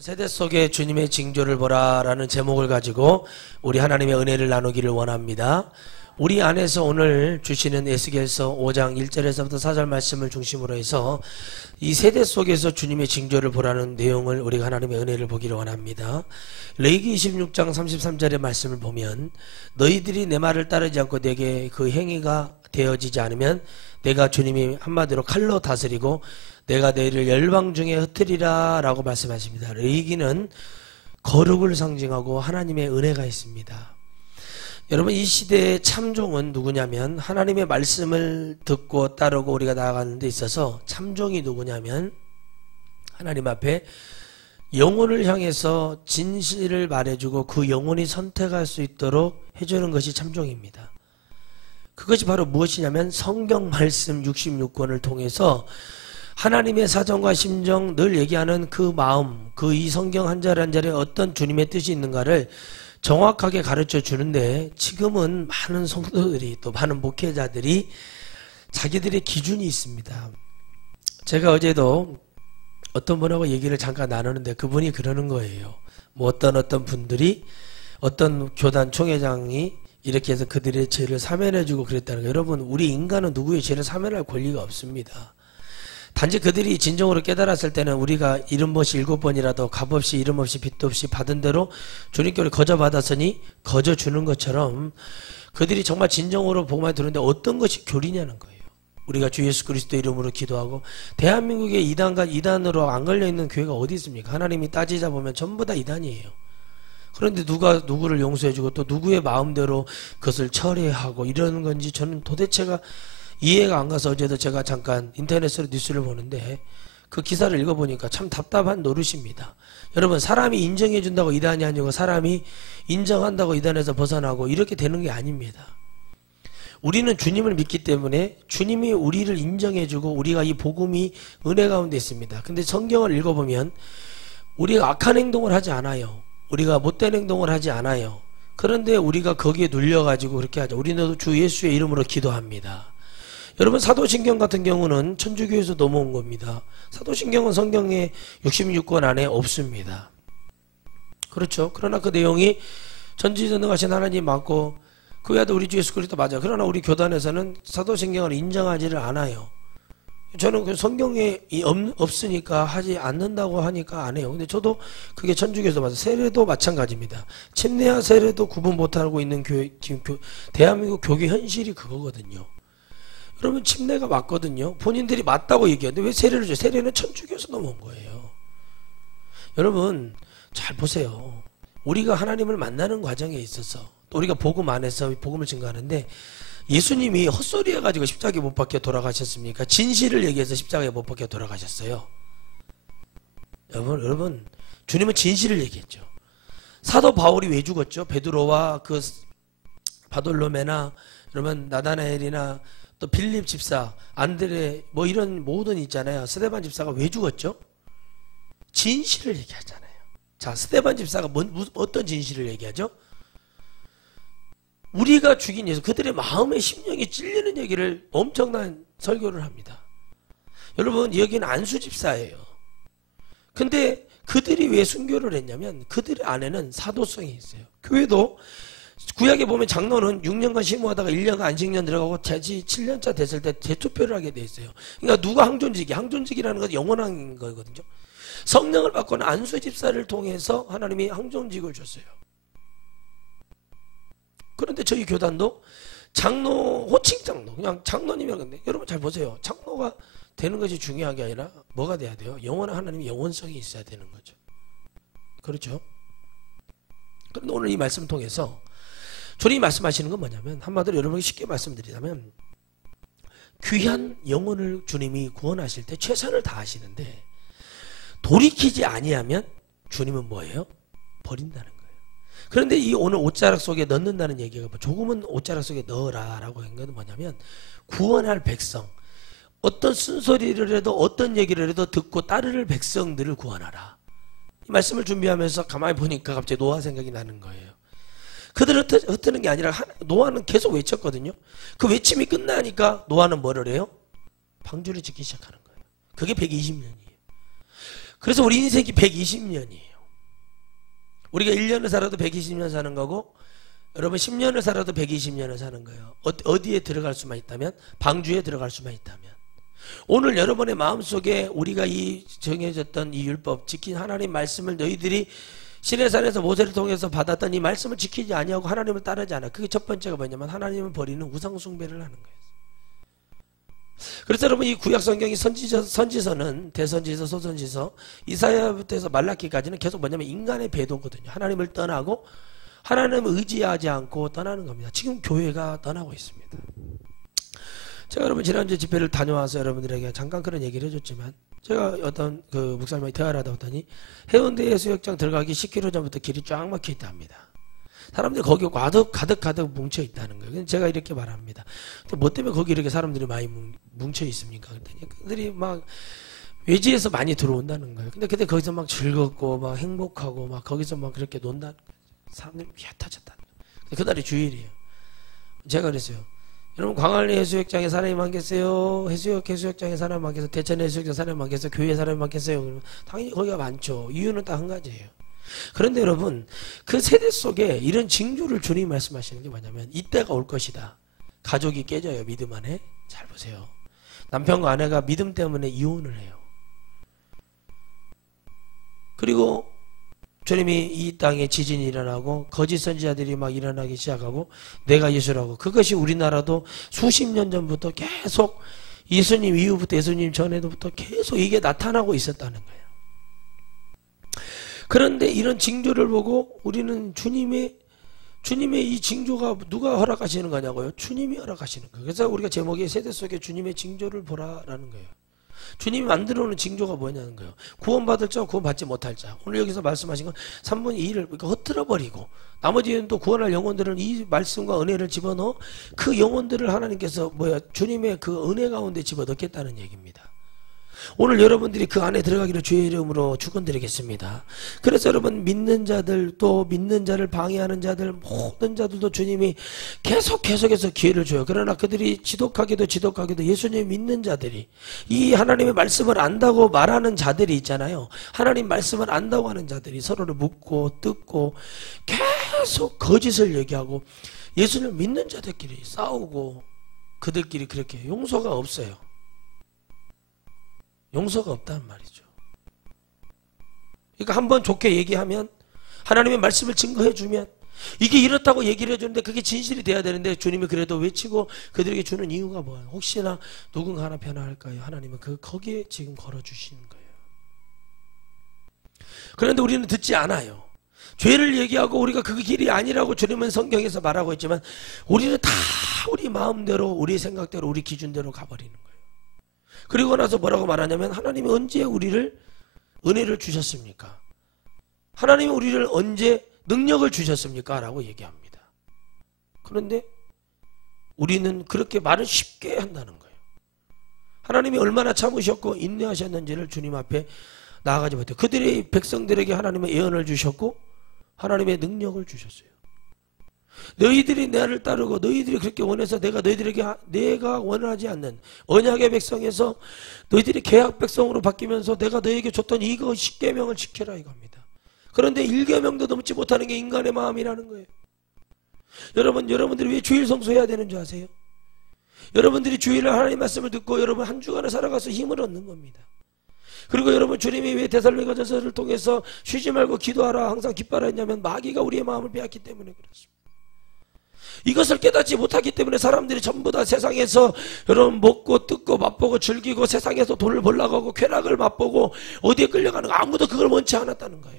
세대 속에 주님의 징조를 보라라는 제목을 가지고 우리 하나님의 은혜를 나누기를 원합니다. 우리 안에서 오늘 주시는 에스겔서 5장 1절에서부터 4절 말씀을 중심으로 해서 이 세대 속에서 주님의 징조를 보라는 내용을 우리가 하나님의 은혜를 보기를 원합니다. 레위기 26장 33절의 말씀을 보면 너희들이 내 말을 따르지 않고 내게 그 행위가 되어지지 않으면 내가 주님이 한마디로 칼로 다스리고 내가 너희를 열방 중에 흩으리라 라고 말씀하십니다. 레위기는 거룩을 상징하고 하나님의 은혜가 있습니다. 여러분, 이 시대의 참종은 누구냐면 하나님의 말씀을 듣고 따르고 우리가 나아가는 데 있어서 참종이 누구냐면 하나님 앞에 영혼을 향해서 진실을 말해주고 그 영혼이 선택할 수 있도록 해주는 것이 참종입니다. 그것이 바로 무엇이냐면 성경 말씀 66권을 통해서 하나님의 사정과 심정, 늘 얘기하는 그 마음, 그 이 성경 한 절 한 절에 어떤 주님의 뜻이 있는가를 정확하게 가르쳐 주는데, 지금은 많은 성도들이 또 많은 목회자들이 자기들의 기준이 있습니다. 제가 어제도 어떤 분하고 얘기를 잠깐 나누는데 그분이 그러는 거예요. 뭐 어떤 분들이 어떤 교단 총회장이 이렇게 해서 그들의 죄를 사면해 주고 그랬다는 거예요. 여러분, 우리 인간은 누구의 죄를 사면할 권리가 없습니다. 단지 그들이 진정으로 깨달았을 때는 우리가 이름 없이 7번이라도 값 없이 이름 없이 빚도 없이 받은 대로 주님께 거저 받았으니 거저 주는 것처럼 그들이 정말 진정으로 복음을 들었는데 어떤 것이 교리냐는 거예요. 우리가 주 예수 그리스도 이름으로 기도하고 대한민국에 이단으로 안 걸려있는 교회가 어디 있습니까? 하나님이 따지자 보면 전부 다 이단이에요. 그런데 누가 누구를 용서해주고 또 누구의 마음대로 그것을 철회하고 이러는 건지 저는 도대체가 이해가 안 가서 어제도 제가 잠깐 인터넷으로 뉴스를 보는데 그 기사를 읽어보니까 참 답답한 노릇입니다. 여러분, 사람이 인정해 준다고 이단이 아니고 사람이 인정한다고 이단에서 벗어나고 이렇게 되는 게 아닙니다. 우리는 주님을 믿기 때문에 주님이 우리를 인정해 주고 우리가 이 복음이 은혜 가운데 있습니다. 근데 성경을 읽어보면 우리가 악한 행동을 하지 않아요. 우리가 못된 행동을 하지 않아요. 그런데 우리가 거기에 눌려가지고 그렇게 하죠. 우리는 주 예수의 이름으로 기도합니다. 여러분, 사도신경 같은 경우는 천주교에서 넘어온 겁니다. 사도신경은 성경의 66권 안에 없습니다. 그렇죠. 그러나 그 내용이 전지전능하신 하나님 맞고 그 외에도 우리 주 예수 그리스도 맞아요. 그러나 우리 교단에서는 사도신경을 인정하지를 않아요. 저는 그 성경에 없으니까 하지 않는다고 하니까 안 해요. 근데 저도 그게 천주교에서 맞아요. 세례도 마찬가지입니다. 침례와 세례도 구분 못하고 있는 대한민국 교회 현실이 그거거든요. 여러분, 침례가 맞거든요. 본인들이 맞다고 얘기하는데 왜 세례를 줘요? 세례는 천주교에서 넘어온 거예요. 여러분, 잘 보세요. 우리가 하나님을 만나는 과정에 있어서 또 우리가 복음 안에서 복음을 증거하는데 예수님이 헛소리 해가지고 십자가에 못 박혀 돌아가셨습니까? 진실을 얘기해서 십자가에 못 박혀 돌아가셨어요. 여러분, 주님은 진실을 얘기했죠. 사도 바울이 왜 죽었죠? 베드로와 그 바돌로메나, 여러분 나다나엘이나 또 빌립 집사, 안드레 뭐 이런 모든 있잖아요. 스데반 집사가 왜 죽었죠? 진실을 얘기하잖아요. 자, 스데반 집사가 어떤 진실을 얘기하죠? 우리가 죽인 예수, 그들의 마음의 심령이 찔리는 얘기를 엄청난 설교를 합니다. 여러분, 여기는 안수 집사예요. 근데 그들이 왜 순교를 했냐면 그들의 안에는 사도성이 있어요. 교회도 구약에 보면 장로는 6년간 심호하다가 1년간 안식년 들어가고 재지 7년차 됐을 때 재투표를 하게 돼 있어요. 그러니까 누가 항존직이라는 건 영원한 거거든요. 성령을 받고는 안수 집사를 통해서 하나님이 항존직을 줬어요. 그런데 저희 교단도 장로, 호칭 장로, 그냥 장로님이라고 하는데 여러분 잘 보세요. 장로가 되는 것이 중요한 게 아니라 뭐가 돼야 돼요? 영원한 하나님의 영원성이 있어야 되는 거죠. 그렇죠? 그런데 오늘 이 말씀을 통해서 주님이 말씀하시는 건 뭐냐면, 한마디로 여러분에게 쉽게 말씀드리자면 귀한 영혼을 주님이 구원하실 때 최선을 다하시는데 돌이키지 아니하면 주님은 뭐예요? 버린다는 거예요. 그런데 이 오늘 옷자락 속에 넣는다는 얘기가 조금은 옷자락 속에 넣어라 라고 한 건 뭐냐면 구원할 백성, 어떤 쓴소리를 해도 어떤 얘기를 해도 듣고 따를 백성들을 구원하라. 이 말씀을 준비하면서 가만히 보니까 갑자기 노아 생각이 나는 거예요. 그들을 흩트는 게 아니라 노아는 계속 외쳤거든요. 그 외침이 끝나니까 노아는 뭐를 해요? 방주를 짓기 시작하는 거예요. 그게 120년이에요. 그래서 우리 인생이 120년이에요. 우리가 1년을 살아도 120년 사는 거고, 여러분 10년을 살아도 120년을 사는 거예요. 어디에 들어갈 수만 있다면? 방주에 들어갈 수만 있다면. 오늘 여러분의 마음속에 우리가 이 정해졌던 이 율법, 지킨 하나님 말씀을 너희들이 시내산에서 모세를 통해서 받았던 이 말씀을 지키지 아니하고 하나님을 따르지 않아. 그게 첫 번째가 뭐냐면 하나님을 버리는 우상 숭배를 하는 거예요. 그래서 여러분 이 구약 성경이 선지서는 대선지서, 소선지서, 이사야부터 해서 말라기까지는 계속 뭐냐면 인간의 배도거든요. 하나님을 떠나고 하나님을 의지하지 않고 떠나는 겁니다. 지금 교회가 떠나고 있습니다. 제가 여러분 지난주 집회를 다녀와서 여러분들에게 잠깐 그런 얘기를 해줬지만, 제가 어떤 그 목사님이 대화를 하다 보더니 해운대 해수욕장 들어가기 10km 전부터 길이 쫙 막혀 있다 합니다. 사람들이 거기 가득 뭉쳐 있다는 거예요. 제가 이렇게 말합니다. 뭐 때문에 거기 이렇게 사람들이 많이 뭉쳐 있습니까? 그랬더니 그들이 막 외지에서 많이 들어온다는 거예요. 근데 거기서 막 즐겁고 막 행복하고 막 거기서 막 그렇게 논다는 거예요. 사람들이 흩어졌다는 거예요. 그날이 주일이에요. 제가 그랬어요. 여러분 광안리 해수욕장에 사람이 많겠어요? 해수욕장에 사람이 많겠어요? 대천 해수욕장 사람이 많겠어요? 교회 사람이 많겠어요? 그러면 당연히 거기가 많죠. 이유는 딱 한 가지예요. 그런데 여러분 그 세대 속에 이런 징조를 주님이 말씀하시는 게 뭐냐면 이때가 올 것이다. 가족이 깨져요. 믿음 안에. 잘 보세요. 남편과 아내가 믿음 때문에 이혼을 해요. 그리고 주님이 이 땅에 지진이 일어나고 거짓 선지자들이 막 일어나기 시작하고 내가 예수라고. 그것이 우리나라도 수십 년 전부터 계속 예수님 이후부터 예수님 전에부터 계속 이게 나타나고 있었다는 거예요. 그런데 이런 징조를 보고 우리는 주님의 이 징조가 누가 허락하시는 거냐고요? 주님이 허락하시는 거예요. 그래서 우리가 제목이 세대 속에 주님의 징조를 보라라는 거예요. 주님이 만들어 놓은 징조가 뭐냐는 거예요. 구원받을 자, 구원받지 못할 자. 오늘 여기서 말씀하신 건 3분의 2를 그러니까 흩뜨려 버리고 나머지는 또 구원할 영혼들은 이 말씀과 은혜를 집어넣어 그 영혼들을 하나님께서 주님의 그 은혜 가운데 집어넣겠다는 얘기입니다. 오늘 여러분들이 그 안에 들어가기를 주의 이름으로 축원드리겠습니다. 그래서 여러분 믿는 자들 또 믿는 자를 방해하는 자들 모든 자들도 주님이 계속해서 기회를 줘요. 그러나 그들이 지독하게도 예수님 믿는 자들이 이 하나님의 말씀을 안다고 말하는 자들이 있잖아요. 하나님 말씀을 안다고 하는 자들이 서로를 묻고 뜯고 계속 거짓을 얘기하고 예수님을 믿는 자들끼리 싸우고 그들끼리 그렇게 용서가 없어요. 용서가 없다는 말이죠. 그러니까 한번 좋게 얘기하면 하나님의 말씀을 증거해 주면 이게 이렇다고 얘기를 해주는데 그게 진실이 돼야 되는데 주님이 그래도 외치고 그들에게 주는 이유가 뭐예요? 혹시나 누군가 하나 변화할까요? 하나님은 거기에 지금 걸어주시는 거예요. 그런데 우리는 듣지 않아요. 죄를 얘기하고 우리가 그 길이 아니라고 주님은 성경에서 말하고 있지만 우리는 다 우리 마음대로 우리 생각대로 우리 기준대로 가버리는 거예요. 그리고 나서 뭐라고 말하냐면 하나님이 언제 우리를 은혜를 주셨습니까? 하나님이 우리를 언제 능력을 주셨습니까? 라고 얘기합니다. 그런데 우리는 그렇게 말을 쉽게 한다는 거예요. 하나님이 얼마나 참으셨고 인내하셨는지를 주님 앞에 나아가지 못해요. 그들의 백성들에게 하나님의 예언을 주셨고 하나님의 능력을 주셨어요. 너희들이 나를 따르고 너희들이 그렇게 원해서 내가 원하지 않는 언약의 백성에서 너희들이 계약 백성으로 바뀌면서 내가 너희에게 줬던 이거 10계명을 지켜라 이겁니다. 그런데 1계명도 넘지 못하는 게 인간의 마음이라는 거예요. 여러분들이 왜 주일 성수해야 되는 줄 아세요? 여러분들이 주일날 하나님 말씀을 듣고 여러분 한 주간을 살아가서 힘을 얻는 겁니다. 그리고 여러분 주님이 왜 데살로니가전서를 통해서 쉬지 말고 기도하라 항상 기뻐하라 했냐면 마귀가 우리의 마음을 빼앗기 때문에 그렇습니다. 이것을 깨닫지 못하기 때문에 사람들이 전부 다 세상에서 여러분 먹고 뜯고 맛보고 즐기고 세상에서 돈을 벌려고 하고 쾌락을 맛보고 어디에 끌려가는 거 아무도 그걸 원치 않았다는 거예요.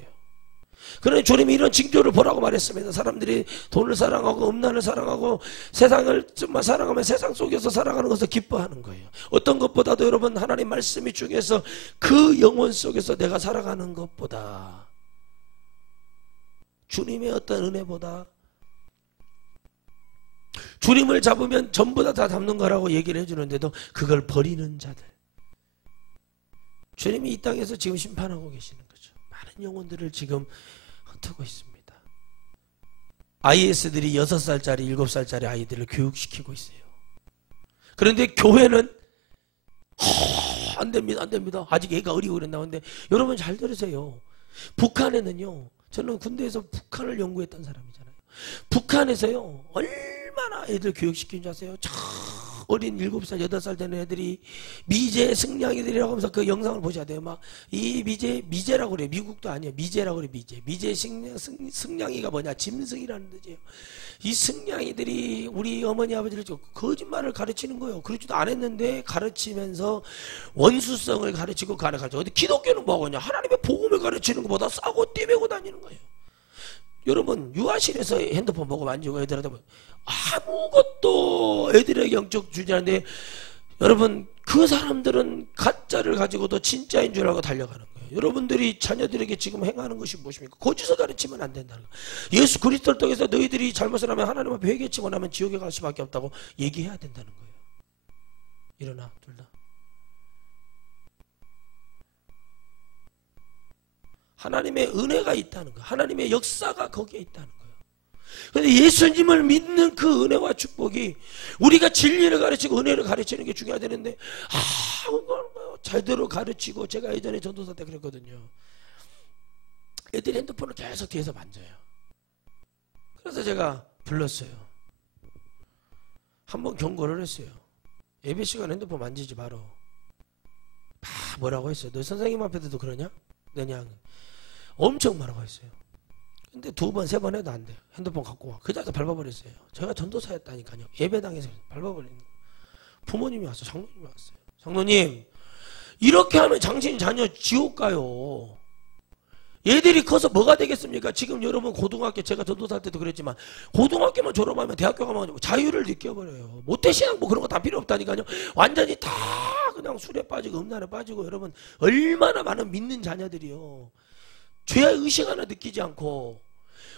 그러니 주님이 이런 징조를 보라고 말했습니다. 사람들이 돈을 사랑하고 음란을 사랑하고 세상을 정말 사랑하면 세상 속에서 살아가는 것을 기뻐하는 거예요. 어떤 것보다도 여러분 하나님 말씀이 중에서 그 영혼 속에서 내가 살아가는 것보다 주님의 어떤 은혜보다 주님을 잡으면 전부 다 잡는 거라고 얘기를 해주는데도 그걸 버리는 자들. 주님이 이 땅에서 지금 심판하고 계시는 거죠. 많은 영혼들을 지금 흩트고 있습니다. IS들이 6살짜리 7살짜리 아이들을 교육시키고 있어요. 그런데 교회는 안 됩니다, 안 됩니다. 아직 애가 어리고 그랬나. 근데 여러분 잘 들으세요. 북한에는요, 저는 군대에서 북한을 연구했던 사람이잖아요. 북한에서요, 얼마나 애들 교육시킨 줄 아세요? 어린 7살, 8살 되는 애들이 미제 승냥이들이라고 하면서 그 영상을 보셔야 돼요. 막 이 미제라고 그래요. 미국도 아니에요. 미제라고 그래요. 미제 승냥이가 뭐냐? 짐승이라는 뜻이에요. 이 승냥이들이 우리 어머니 아버지를 거짓말을 가르치는 거예요. 그러지도 않았는데 가르치면서 원수성을 가르치고 가르치고. 근데 기독교는 뭐하냐? 하나님의 복음을 가르치는 것보다 싸고 떼매고 다니는 거예요. 여러분 유아실에서 핸드폰 보고 만지고 애들한테 아무것도 애들에게 영적 주지 않는데, 여러분 그 사람들은 가짜를 가지고도 진짜인 줄 알고 달려가는 거예요. 여러분들이 자녀들에게 지금 행하는 것이 무엇입니까? 거짓을 가르치면 안 된다는 거예요. 예수 그리스도를 통해서 너희들이 잘못을 하면 하나님 앞에 회개치고 나면 지옥에 갈 수밖에 없다고 얘기해야 된다는 거예요. 일어나 둘 다. 하나님의 은혜가 있다는 거예요. 하나님의 역사가 거기에 있다는 거예요. 그런데 예수님을 믿는 그 은혜와 축복이, 우리가 진리를 가르치고 은혜를 가르치는 게 중요해야 되는데, 제대로 가르치고, 제가 예전에 전도사 때 그랬거든요. 애들이 핸드폰을 계속 뒤에서 만져요. 그래서 제가 불렀어요. 한번 경고를 했어요. 예배 시간 핸드폰 만지지 마라. 뭐라고 했어요? 너 선생님 앞에서도 그러냐? 너냐? 엄청 말하고 했어요. 근데 2번, 3번 해도 안 돼요. 핸드폰 갖고 와. 그 자리에서 밟아버렸어요. 제가 전도사였다니까요. 예배당에서 밟아버리는 거예요. 부모님이 왔어요. 장로님이 왔어요. 장로님, 이렇게 하면 당신 자녀 지옥 가요. 얘들이 커서 뭐가 되겠습니까? 지금 여러분 고등학교, 제가 전도사 할 때도 그랬지만 고등학교만 졸업하면 대학교 가면 자유를 느껴버려요. 모태신앙 뭐 그런 거 다 필요 없다니까요. 완전히 다 그냥 술에 빠지고 음란에 빠지고. 여러분 얼마나 많은 믿는 자녀들이요, 죄의식 하나 느끼지 않고,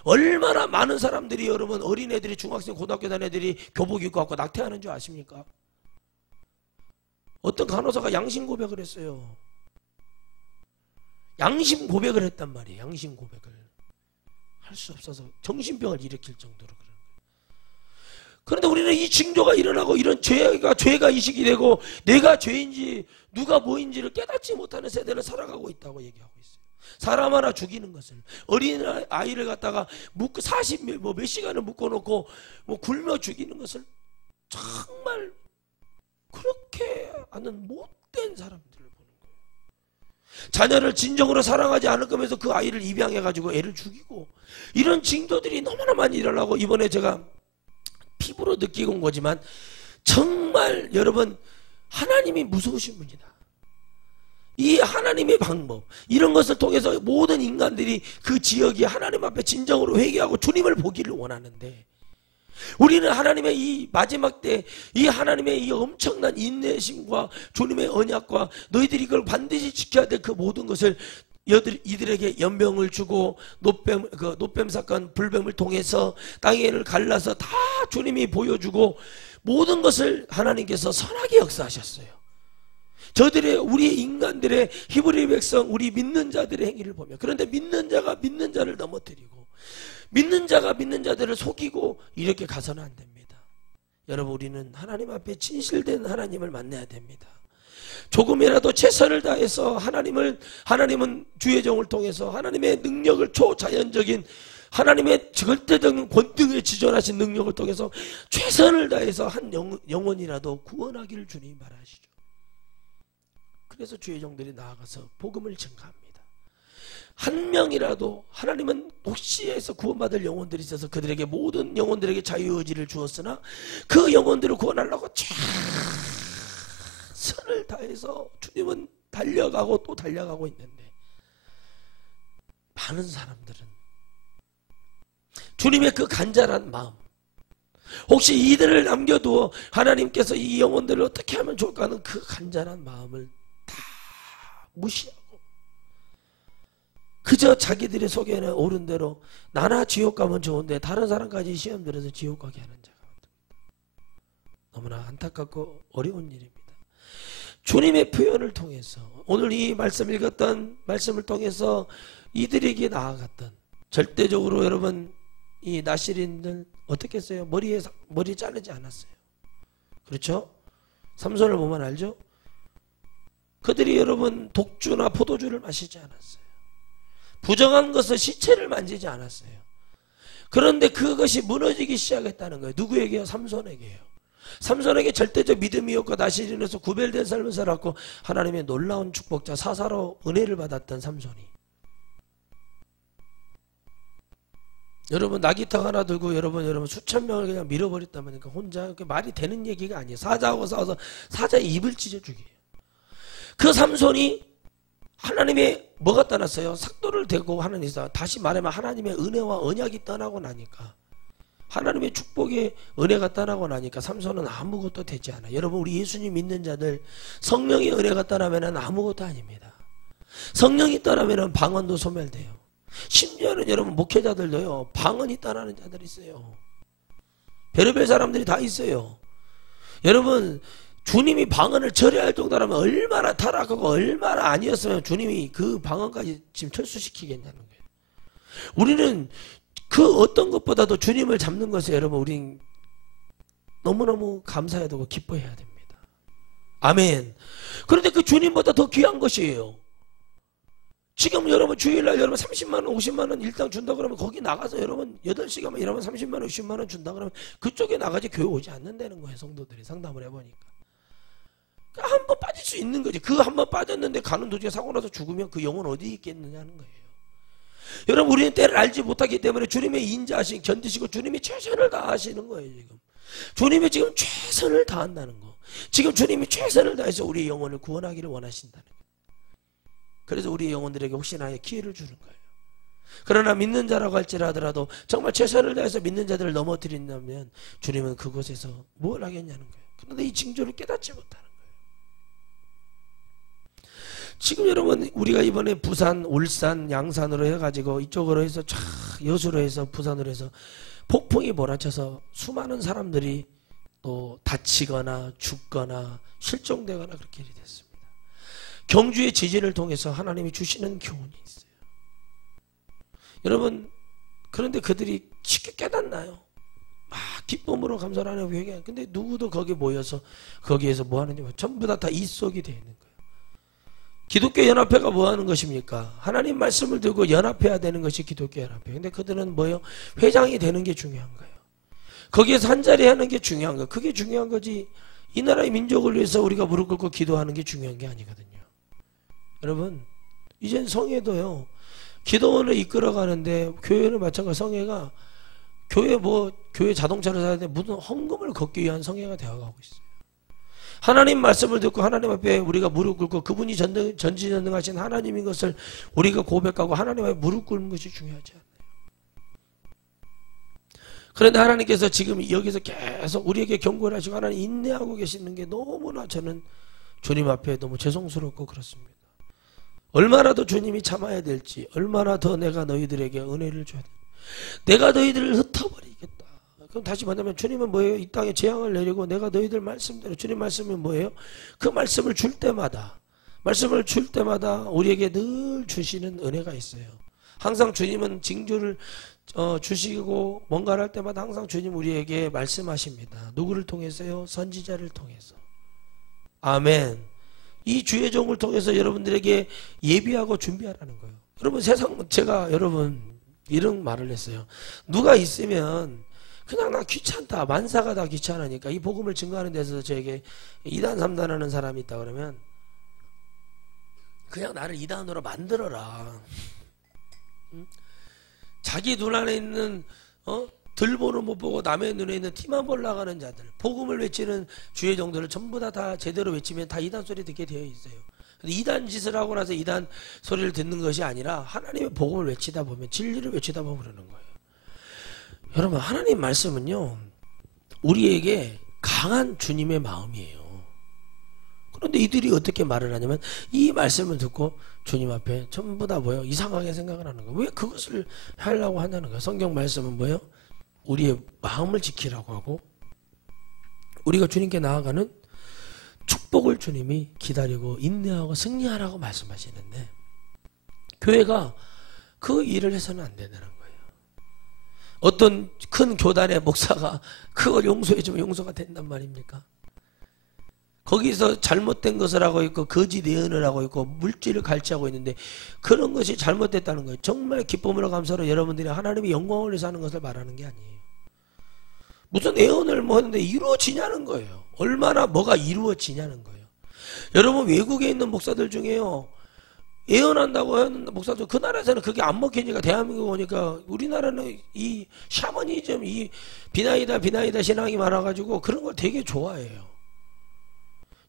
얼마나 많은 사람들이, 여러분 어린애들이, 중학생, 고등학교 다니는 애들이 교복 입고 갖고 낙태하는 줄 아십니까? 어떤 간호사가 양심 고백을 했어요. 양심 고백을 했단 말이에요. 양심 고백을 할 수 없어서 정신병을 일으킬 정도로 그런 거예요. 그런데 우리는 이 징조가 일어나고 이런 죄가 이식이 되고 내가 죄인지 누가 뭐인지를 깨닫지 못하는 세대를 살아가고 있다고 얘기하고 있어요. 사람 하나 죽이는 것을, 어린 아이를 갖다가 묶고 40몇 시간을 묶어놓고 굶어 죽이는 것을 정말 그렇게 하는 못된 사람들을 보는 거예요. 자녀를 진정으로 사랑하지 않을 거면서 그 아이를 입양해가지고 애를 죽이고, 이런 징조들이 너무나 많이 일어나고, 이번에 제가 피부로 느끼고 온 거지만 정말 여러분 하나님이 무서우신 분이다. 이 하나님의 방법, 이런 것을 통해서 모든 인간들이 그 지역이 하나님 앞에 진정으로 회개하고 주님을 보기를 원하는데, 우리는 하나님의 이 마지막 때 이 하나님의 이 엄청난 인내심과 주님의 언약과 너희들이 이걸 반드시 지켜야 될 그 모든 것을 이들에게 연병을 주고 노뱀 사건, 불뱀을 통해서 땅을 갈라서 다 주님이 보여주고 모든 것을 하나님께서 선하게 역사하셨어요. 저들의, 우리 인간들의, 히브리 백성, 우리 믿는 자들의 행위를 보면, 그런데 믿는 자가 믿는 자를 넘어뜨리고 믿는 자가 믿는 자들을 속이고 이렇게 가서는 안 됩니다. 여러분 우리는 하나님 앞에 진실된 하나님을 만나야 됩니다. 조금이라도 최선을 다해서 하나님은 주의 종을 통해서 하나님의 능력을, 초자연적인 하나님의 절대적인 권능에 지존하신 능력을 통해서 최선을 다해서 한 영혼이라도 구원하기를 주님이 바라시죠. 그래서 주의 종들이 나아가서 복음을 증가합니다. 한 명이라도, 하나님은 혹시에서 구원받을 영혼들이 있어서 그들에게, 모든 영혼들에게 자유의지를 주었으나 그 영혼들을 구원하려고 최선을 다해서 주님은 달려가고 또 달려가고 있는데, 많은 사람들은 주님의 그 간절한 마음, 혹시 이들을 남겨두어 하나님께서 이 영혼들을 어떻게 하면 좋을까 하는 그 간절한 마음을 다 무시하고 그저 자기들의 속에는 옳은 대로 나나 지옥 가면 좋은데 다른 사람까지 시험 들어서 지옥 가게 하는 자가 너무나 안타깝고 어려운 일입니다. 주님의 표현을 통해서, 오늘 이 말씀 읽었던 말씀을 통해서 이들에게 나아갔던, 절대적으로 여러분 이 나실인들 어떻게 했어요? 머리 자르지 않았어요. 그렇죠? 삼손을 보면 알죠? 그들이 여러분 독주나 포도주를 마시지 않았어요. 부정한 것을 시체를 만지지 않았어요. 그런데 그것이 무너지기 시작했다는 거예요. 누구에게요? 삼손에게요. 삼손에게 절대적 믿음이 없고 나시린에서 구별된 삶을 살았고 하나님의 놀라운 축복자 사사로 은혜를 받았던 삼손이, 여러분 나기탕 하나 들고 여러분 수천 명을 그냥 밀어버렸다면 혼자 말이 되는 얘기가 아니에요. 사자하고 싸워서 사자의 입을 찢어 죽여요. 그 삼손이 하나님의 뭐가 떠났어요? 삭도를 대고 하나님에서, 다시 말하면 하나님의 은혜와 언약이 떠나고 나니까, 하나님의 축복의 은혜가 떠나고 나니까 삼손은 아무것도 되지 않아요. 여러분 우리 예수님 믿는 자들 성령의 은혜가 떠나면 아무것도 아닙니다. 성령이 떠나면 방언도 소멸돼요. 심지어는 여러분 목회자들도요 방언이 떠나는 자들이 있어요. 별의별 사람들이 다 있어요. 여러분 주님이 방언을 절여할 정도라면 얼마나 타락하고 얼마나 아니었으면 주님이 그 방언까지 지금 철수시키겠냐는 거예요. 우리는 그 어떤 것보다도 주님을 잡는 것에 여러분 우린 너무너무 감사해야 되고 기뻐해야 됩니다. 아멘. 그런데 그 주님보다 더 귀한 것이에요. 지금 여러분 주일날 여러분 30만원 50만원 일당 준다 그러면 거기 나가서 여러분 8시간만 일하면 30만원 60만원 준다 그러면 그쪽에 나가지 교회 오지 않는다는 거예요. 성도들이 상담을 해보니까 한 번 빠질 수 있는 거지. 그 한 번 빠졌는데 가는 도중에 사고 나서 죽으면 그 영혼 어디 있겠느냐는 거예요. 여러분 우리는 때를 알지 못하기 때문에 주님의 인자하신 견디시고 주님이 최선을 다하시는 거예요. 지금 주님이 지금 최선을 다한다는 거, 지금 주님이 최선을 다해서 우리의 영혼을 구원하기를 원하신다는 거예요. 그래서 우리의 영혼들에게 혹시나 기회를 주는 거예요. 그러나 믿는 자라고 할지라도 정말 최선을 다해서 믿는 자들을 넘어뜨린다면 주님은 그곳에서 뭘 하겠냐는 거예요. 그런데 이 징조를 깨닫지 못하는 거예요. 지금 여러분 우리가 이번에 부산, 울산, 양산으로 해가지고 이쪽으로 해서 쫙 여수로 해서 부산으로 해서 폭풍이 몰아쳐서 수많은 사람들이 또 다치거나 죽거나 실종되거나 그렇게 됐습니다. 경주의 지진을 통해서 하나님이 주시는 교훈이 있어요. 여러분 그런데 그들이 쉽게 깨닫나요? 막 기쁨으로 감사를 하는 회개. 근데 누구도 거기 모여서 거기에서 뭐 하는지 전부 다 이속이 되어 있는 거예요. 기독교 연합회가 뭐 하는 것입니까? 하나님 말씀을 들고 연합해야 되는 것이 기독교 연합회. 근데 그들은 뭐예요? 회장이 되는 게 중요한 거예요. 거기에서 한자리 하는 게 중요한 거예요. 그게 중요한 거지. 이 나라의 민족을 위해서 우리가 무릎 꿇고 기도하는 게 중요한 게 아니거든요. 여러분 이젠 성회도요 기도원을 이끌어가는데, 교회는 마찬가지. 성회가 교회 자동차를 사는데 무슨 헌금을 걷기 위한 성회가 되어가고 있어요. 하나님 말씀을 듣고 하나님 앞에 우리가 무릎 꿇고 그분이 전지전능하신 하나님인 것을 우리가 고백하고 하나님 앞에 무릎 꿇는 것이 중요하지 않나요? 그런데 하나님께서 지금 여기서 계속 우리에게 경고를 하시고 하나님 인내하고 계시는 게 너무나 저는 주님 앞에 너무 죄송스럽고 그렇습니다. 얼마나 더 주님이 참아야 될지, 얼마나 더 내가 너희들에게 은혜를 줘야 될지, 내가 너희들을 흩어버리겠다. 그럼 다시 말하면 주님은 뭐예요? 이 땅에 재앙을 내리고 내가 너희들 말씀대로, 주님 말씀이 뭐예요? 그 말씀을 줄 때마다 우리에게 늘 주시는 은혜가 있어요. 항상 주님은 징조를 주시고 뭔가를 할 때마다 항상 주님 우리에게 말씀하십니다. 누구를 통해서요? 선지자를 통해서. 아멘. 이 주의 종을 통해서 여러분들에게 예비하고 준비하라는 거예요. 여러분 제가 여러분 이런 말을 했어요. 누가 있으면 그냥 나 귀찮다, 만사가 다 귀찮으니까 이 복음을 증거하는 데서 저에게 2단 3단 하는 사람이 있다 그러면 그냥 나를 2단으로 만들어라. 응? 자기 눈 안에 있는 들보는 못 보고 남의 눈에 있는 티만 보려고 하는 자들, 복음을 외치는 주의 종들을 전부 다 제대로 외치면 다 2단 소리 듣게 되어 있어요. 2단 짓을 하고 나서 2단 소리를 듣는 것이 아니라 하나님의 복음을 외치다 보면, 진리를 외치다 보면 그러는 거예요. 여러분 하나님 말씀은요 우리에게 강한 주님의 마음이에요. 그런데 이들이 어떻게 말을 하냐면 이 말씀을 듣고 주님 앞에 전부 다 뭐예요? 이상하게 생각을 하는 거예요. 왜 그것을 하려고 하냐는 거예요. 성경 말씀은 뭐예요? 우리의 마음을 지키라고 하고 우리가 주님께 나아가는 축복을 주님이 기다리고 인내하고 승리하라고 말씀하시는데, 교회가 그 일을 해서는 안 된다는 거예요. 어떤 큰 교단의 목사가 그걸 용서해주면 용서가 된단 말입니까? 거기서 잘못된 것을 하고 있고 거짓 예언을 하고 있고 물질을 갈취하고 있는데 그런 것이 잘못됐다는 거예요. 정말 기쁨으로 감사로 여러분들이 하나님의 영광을 위해서 하는 것을 말하는 게 아니에요. 무슨 예언을 뭐 하는데 이루어지냐는 거예요. 얼마나 뭐가 이루어지냐는 거예요. 여러분 외국에 있는 목사들 중에요, 예언한다고 하는 목사들, 그 나라에서는 그게 안 먹히니까 대한민국 오니까 우리나라는 이 샤머니즘, 이 비나이다 신앙이 많아가지고 그런 걸 되게 좋아해요.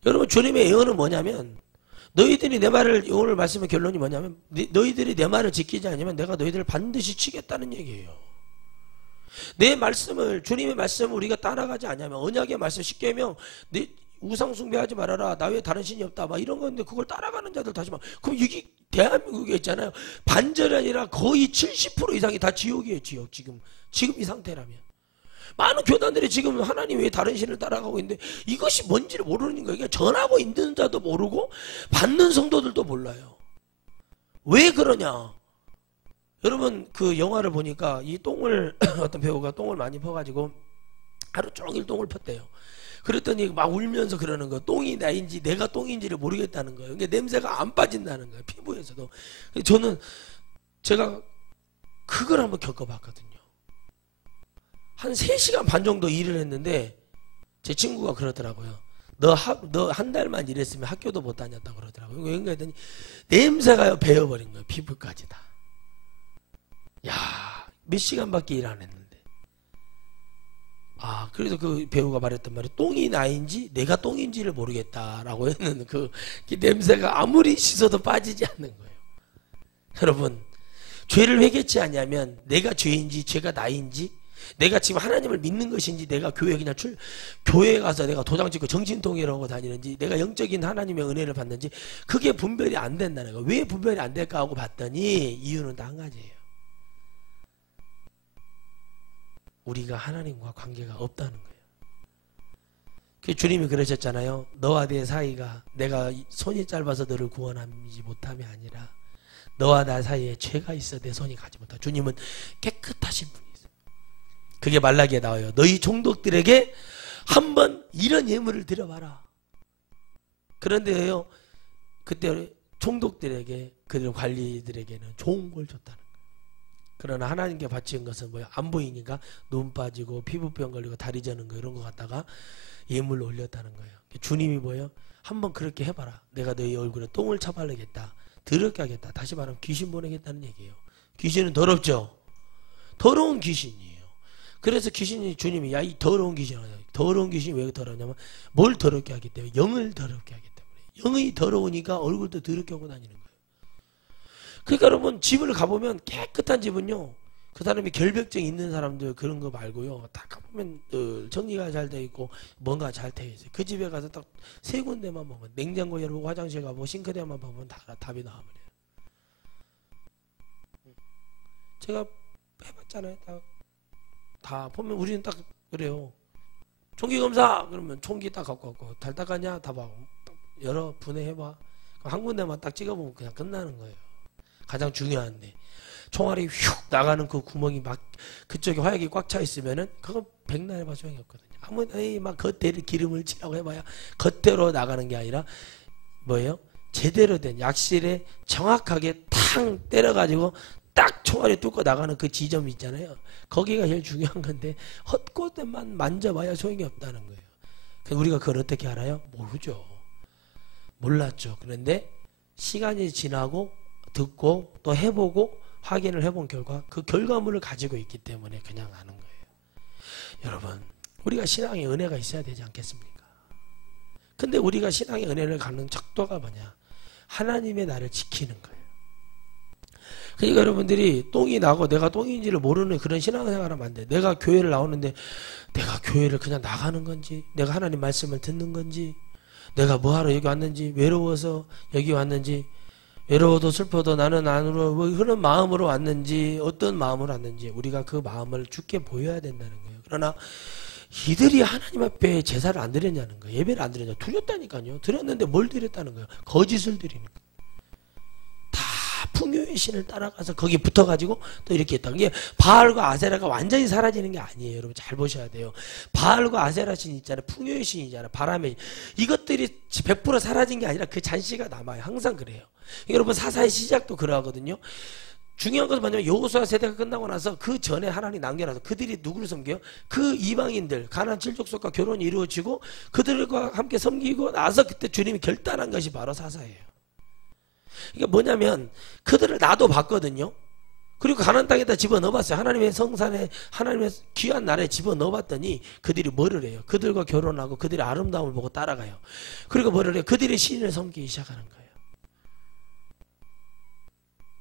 여러분 주님의 예언은 뭐냐면, 너희들이 내 말을, 오늘 말씀의 결론이 뭐냐면 너희들이 내 말을 지키지 않으면 내가 너희들을 반드시 치겠다는 얘기예요. 내 말씀을, 주님의 말씀을 우리가 따라가지 않으면, 언약의 말씀 쉽게 하면 내 우상 숭배하지 말아라, 나 외에 다른 신이 없다 막 이런 건데 그걸 따라가는 자들 다시 말, 그럼 여기 대한민국에 있잖아요, 반절이 아니라 거의 70% 이상이 다 지옥이에요. 지옥. 지금 이 상태라면 많은 교단들이 지금 하나님 외에 다른 신을 따라가고 있는데 이것이 뭔지를 모르는 거예요. 전하고 있는 자도 모르고 받는 성도들도 몰라요. 왜 그러냐? 여러분 그 영화를 보니까 이 똥을 어떤 배우가 똥을 많이 퍼가지고 하루 종일 똥을 폈대요. 그랬더니 막 울면서 그러는 거예요. 똥이 나인지 내가 똥인지를 모르겠다는 거예요. 그러니까 냄새가 안 빠진다는 거예요. 피부에서도. 저는 제가 그걸 한번 겪어봤거든요. 한 3시간 반 정도 일을 했는데 제 친구가 그러더라고요. 너 한 달만 일했으면 학교도 못 다녔다고 그러더라고요. 왜 그런가 했더니 냄새가 배어버린 거예요. 피부까지 다. 야, 몇 시간밖에 일 안 했는데. 그래서 그 배우가 말했던 말이 똥이 나인지 내가 똥인지를 모르겠다라고 했는 그 냄새가 아무리 씻어도 빠지지 않는 거예요. 여러분, 죄를 회개치 않냐면 내가 죄인지 죄가 나인지, 내가 지금 하나님을 믿는 것인지, 내가 교회에 가서 내가 도장 찍고 정신통일을 하고 다니는지, 내가 영적인 하나님의 은혜를 받는지, 그게 분별이 안 된다는 거예요. 왜 분별이 안 될까 하고 봤더니 이유는 다 한 가지예요. 우리가 하나님과 관계가 없다는 거예요. 그 주님이 그러셨잖아요. 너와 내 사이가 내가 손이 짧아서 너를 구원하지 못함이 아니라 너와 나 사이에 죄가 있어 내 손이 가지 못하. 주님은 깨끗하신 분이세요. 그게 말라기에 나와요. 너희 종독들에게 한번 이런 예물을 드려봐라. 그런데요, 그때 종독들에게, 그 관리들에게는 좋은 걸 줬다는 거예요. 그러나 하나님께 바친 것은 뭐야? 안 보이니까 눈 빠지고 피부병 걸리고 다리 저는 거 이런 거 갖다가 예물로 올렸다는 거예요. 주님이 뭐예요? 한번 그렇게 해봐라. 내가 너희 얼굴에 똥을 차바르겠다. 더럽게 하겠다. 다시 말하면 귀신 보내겠다는 얘기예요. 귀신은 더럽죠? 더러운 귀신이에요. 그래서 귀신이, 주님이 야 이 더러운 귀신아, 더러운 귀신이 왜 더럽냐면 뭘 더럽게 하기 때문에, 영을 더럽게 하기 때문에. 영이 더러우니까 얼굴도 더럽게 하고 다니는 거예요. 그러니까 여러분 집을 가보면 깨끗한 집은요, 그 사람이 결벽증 있는 사람들 그런 거 말고요, 다 가보면 늘 정리가 잘 돼 있고 뭔가 잘 돼 있어요. 그 집에 가서 딱 3군데만 보면, 냉장고 열고 화장실 가보고 싱크대만 보면 다 답이 나와버려요. 제가 해봤잖아요. 다 보면 우리는 딱 그래요. 총기 검사 그러면 총기 딱 갖고 왔고, 달 닦았냐? 다 봐고 여러 분해해봐. 한 군데만 딱 찍어보면 그냥 끝나는 거예요. 가장 중요한데 총알이 휙 나가는 그 구멍이 막 그쪽에 화약이 꽉 차 있으면은 그거 백날 해봐 소용이 없거든요. 아무리 막 겉대로 기름을 칠하고 해봐야 겉대로 나가는 게 아니라 뭐예요? 제대로 된 약실에 정확하게 탕 때려가지고 딱 총알이 뚫고 나가는 그 지점이 있잖아요. 거기가 제일 중요한 건데 헛곳에만 만져봐야 소용이 없다는 거예요. 우리가 그걸 어떻게 알아요? 모르죠. 몰랐죠. 그런데 시간이 지나고 듣고 또 해보고 확인을 해본 결과 그 결과물을 가지고 있기 때문에 그냥 아는 거예요. 여러분, 우리가 신앙의 은혜가 있어야 되지 않겠습니까? 근데 우리가 신앙의 은혜를 갖는 척도가 뭐냐? 하나님의 나를 지키는 거예요. 그러니까 여러분들이 똥이 나고 내가 똥인지를 모르는 그런 신앙생활을 하면 안 돼. 내가 교회를 나오는데 내가 교회를 그냥 나가는 건지, 내가 하나님 말씀을 듣는 건지, 내가 뭐하러 여기 왔는지, 외로워서 여기 왔는지, 외로워도 슬퍼도 나는 안으로 뭐 그런 마음으로 왔는지, 어떤 마음으로 왔는지 우리가 그 마음을 주께 보여야 된다는 거예요. 그러나 이들이 하나님 앞에 제사를 안 드렸냐는 거예요. 예배를 안 드렸냐? 드렸다니까요. 드렸는데 뭘 드렸다는 거예요? 거짓을 드리는 거예요. 다 풍요의 신을 따라가서 거기 붙어가지고 또 이렇게 했다. 이게 바알과 아세라가 완전히 사라지는 게 아니에요. 여러분 잘 보셔야 돼요. 바알과 아세라 신 있잖아요. 풍요의 신이잖아요. 바람의 신. 이것들이 100% 사라진 게 아니라 그 잔씨가 남아요. 항상 그래요. 여러분 사사의 시작도 그러하거든요. 중요한 것은 뭐냐면 여호수아 세대가 끝나고 나서 그 전에 하나님 남겨놔서 그들이 누구를 섬겨요? 그 이방인들 가나안 7족속과 결혼이 이루어지고 그들과 함께 섬기고 나서 그때 주님이 결단한 것이 바로 사사예요. 이게 뭐냐면 그들을 나도 봤거든요. 그리고 가나안 땅에다 집어넣어봤어요. 하나님의 성산에 하나님의 귀한 나라에 집어넣어봤더니 그들이 뭐를 해요? 그들과 결혼하고 그들의 아름다움을 보고 따라가요. 그리고 뭐를 해요? 그들의 신을 섬기기 시작하는 거예요.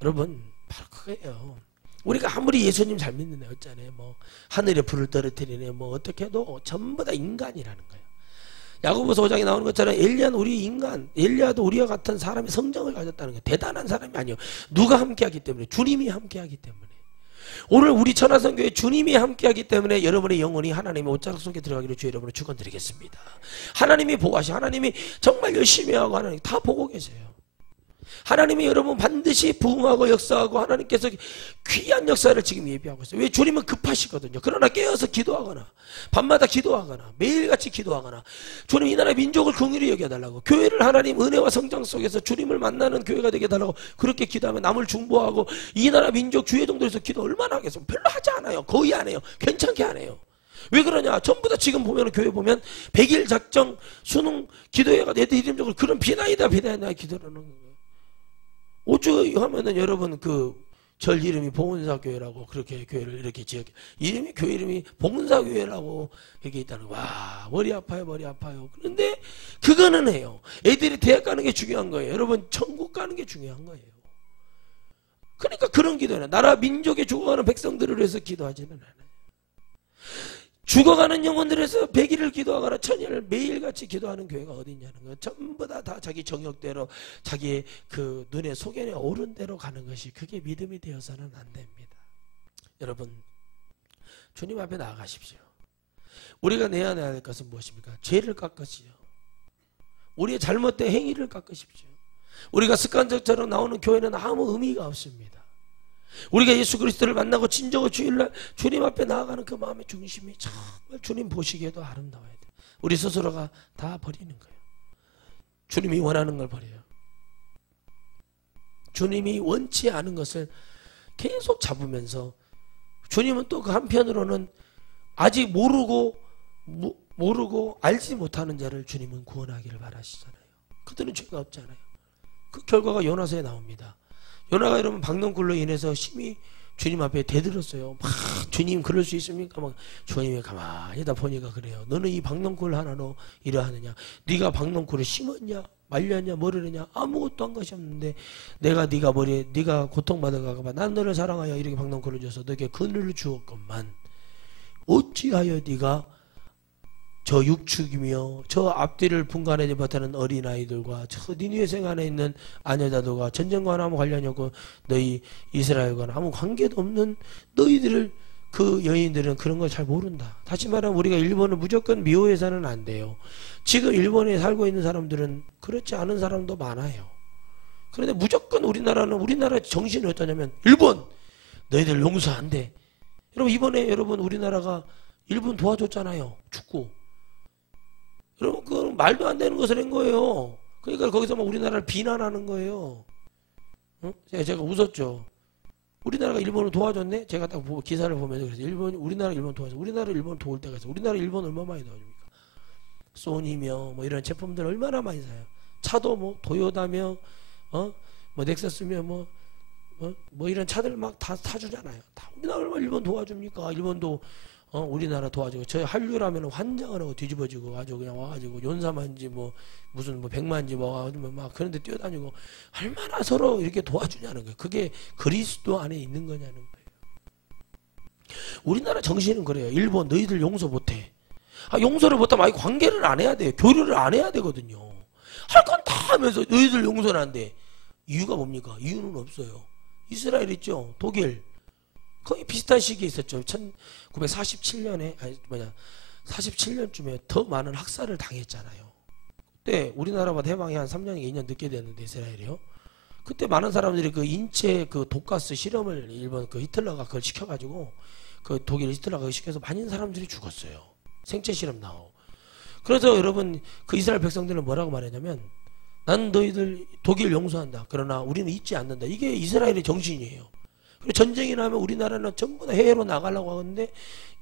여러분 바로 그거예요. 우리가 아무리 예수님 잘 믿는 애 어쩌네 뭐 하늘에 불을 떨어뜨리네 뭐 어떻게 해도 전부 다 인간이라는 거예요. 야고보서 5장에 나오는 것처럼 엘리야는 우리 인간, 엘리야도 우리와 같은 사람의 성정을 가졌다는 거예요. 대단한 사람이 아니에요. 누가 함께하기 때문에? 주님이 함께하기 때문에. 오늘 우리 천하성교회 주님이 함께하기 때문에 여러분의 영혼이 하나님의 옷자락 속에 들어가기를 주 여러분을 축원드리겠습니다. 하나님이 보호하시고 하나님이 정말 열심히 하고 하나님 다 보고 계세요. 하나님이 여러분 반드시 부흥하고 역사하고 하나님께서 귀한 역사를 지금 예비하고 있어요. 왜? 주님은 급하시거든요. 그러나 깨어서 기도하거나 밤마다 기도하거나 매일같이 기도하거나 주님 이 나라의 민족을 긍휼히 여겨달라고 교회를 하나님 은혜와 성장 속에서 주님을 만나는 교회가 되게 해달라고 그렇게 기도하면 남을 중보하고 이 나라 민족 주의 정도에서 기도 얼마나 하겠어요? 별로 하지 않아요. 거의 안 해요. 괜찮게 안 해요. 왜 그러냐? 전부 다 지금 보면 교회 보면 100일 작정 수능 기도회가 내 이름적으로 그런 비나이다 기도를 하는 거예요. 5주 하면은 여러분 그 절 이름이 봉은사교회라고 그렇게 교회를 이렇게 지었 이름이 교회 이름이 봉은사교회라고 여기 있다는 거야. 와 머리 아파요 머리 아파요. 그런데 그거는 해요. 애들이 대학 가는 게 중요한 거예요. 여러분 천국 가는 게 중요한 거예요. 그러니까 그런 기도는 나라 민족에 죽어가는 백성들을 위해서 기도하지는 않아요. 죽어가는 영혼들에서 100일을 기도하거나 1000일을 매일같이 기도하는 교회가 어디 있냐는 거예요. 전부 다 자기 정욕대로 자기의 그 눈에 소견에 오른 대로 가는 것이 그게 믿음이 되어서는 안 됩니다. 여러분 주님 앞에 나아가십시오. 우리가 내야 될 것은 무엇입니까? 죄를 깎으시오. 우리의 잘못된 행위를 깎으십시오. 우리가 습관적처럼 나오는 교회는 아무 의미가 없습니다. 우리가 예수 그리스도를 만나고 진정한 주일날 주님 앞에 나아가는 그 마음의 중심이 정말 주님 보시기에도 아름다워야 돼요. 우리 스스로가 다 버리는 거예요. 주님이 원하는 걸 버려요. 주님이 원치 않은 것을 계속 잡으면서 주님은 또 그 한편으로는 아직 모르고 알지 못하는 자를 주님은 구원하기를 바라시잖아요. 그들은 죄가 없잖아요. 그 결과가 요나서에 나옵니다. 요나가 여러분 박넝쿨로 인해서 심히 주님 앞에 대들었어요. 막 주님 그럴 수 있습니까? 막 주님이 가만히다 보니까 그래요. 너는 이 박넝쿨 하나로 이러하느냐? 네가 박넝쿨을 심었냐? 말렸냐? 뭐를 했냐? 아무것도 한 것이 없는데 네가 고통받아가 봐. 난 너를 사랑하여 이렇게 박넝쿨을 줘서 너에게 그늘을 주었건만 어찌하여 네가 저 육축이며 저 앞뒤를 분간하지 못하는 어린아이들과 저 니느웨 성 안에 있는 아녀자들과 전쟁과 아무 관련이 없고 너희 이스라엘과 아무 관계도 없는 너희들을 그 여인들은 그런 걸 잘 모른다. 다시 말하면 우리가 일본을 무조건 미워해서는 안 돼요. 지금 일본에 살고 있는 사람들은 그렇지 않은 사람도 많아요. 그런데 무조건 우리나라 정신이 어떠냐면 일본 너희들 용서 안 돼. 여러분 이번에 우리나라가 일본 도와줬잖아요. 축구. 여러분 그 말도 안 되는 것을 한 거예요. 그러니까 거기서 막 우리나라를 비난하는 거예요. 응? 제가 웃었죠. 우리나라가 일본을 도와줬네? 제가 딱 기사를 보면서 그래서 우리나라 일본 도와줘. 우리나라 일본 도울 때가 있어. 우리나라 일본 얼마 많이 도와줍니까? 소니며 뭐 이런 제품들 얼마나 많이 사요. 차도 뭐 도요다며 뭐 넥서스며 뭐 이런 차들 막 다 사주잖아요. 다 우리나라 얼마 일본 도와줍니까? 일본도 우리나라 도와주고 저희 한류라면 환장을 하고 뒤집어지고 아주 그냥 와가지고 연사만지 무슨 백만지 막 그런데 뛰어다니고 얼마나 서로 이렇게 도와주냐는 거예요. 그게 그리스도 안에 있는 거냐는 거예요. 우리나라 정신은 그래요. 일본 너희들 용서 못해. 용서를 못하면 아예 관계를 안 해야 돼요. 교류를 안 해야 되거든요. 할 건 다 하면서 너희들 용서는 안 돼. 이유가 뭡니까? 이유는 없어요. 이스라엘 있죠. 독일 거의 비슷한 시기에 있었죠. 1947년에 47년쯤에 더 많은 학살을 당했잖아요. 그때 우리나라보다 해방이 한 3년인가 2년 늦게 됐는데 이스라엘이요. 그때 많은 사람들이 그 인체 그 독가스 실험을 일본 그 히틀러가 그걸 시켜가지고 그 독일 히틀러가 그걸 시켜서 많은 사람들이 죽었어요. 생체 실험 나오고. 그래서 여러분 그 이스라엘 백성들은 뭐라고 말했냐면 난 너희들 독일 용서한다. 그러나 우리는 잊지 않는다. 이게 이스라엘의 정신이에요. 그리고 전쟁이 나면 우리나라는 전부 다 해외로 나가려고 하는데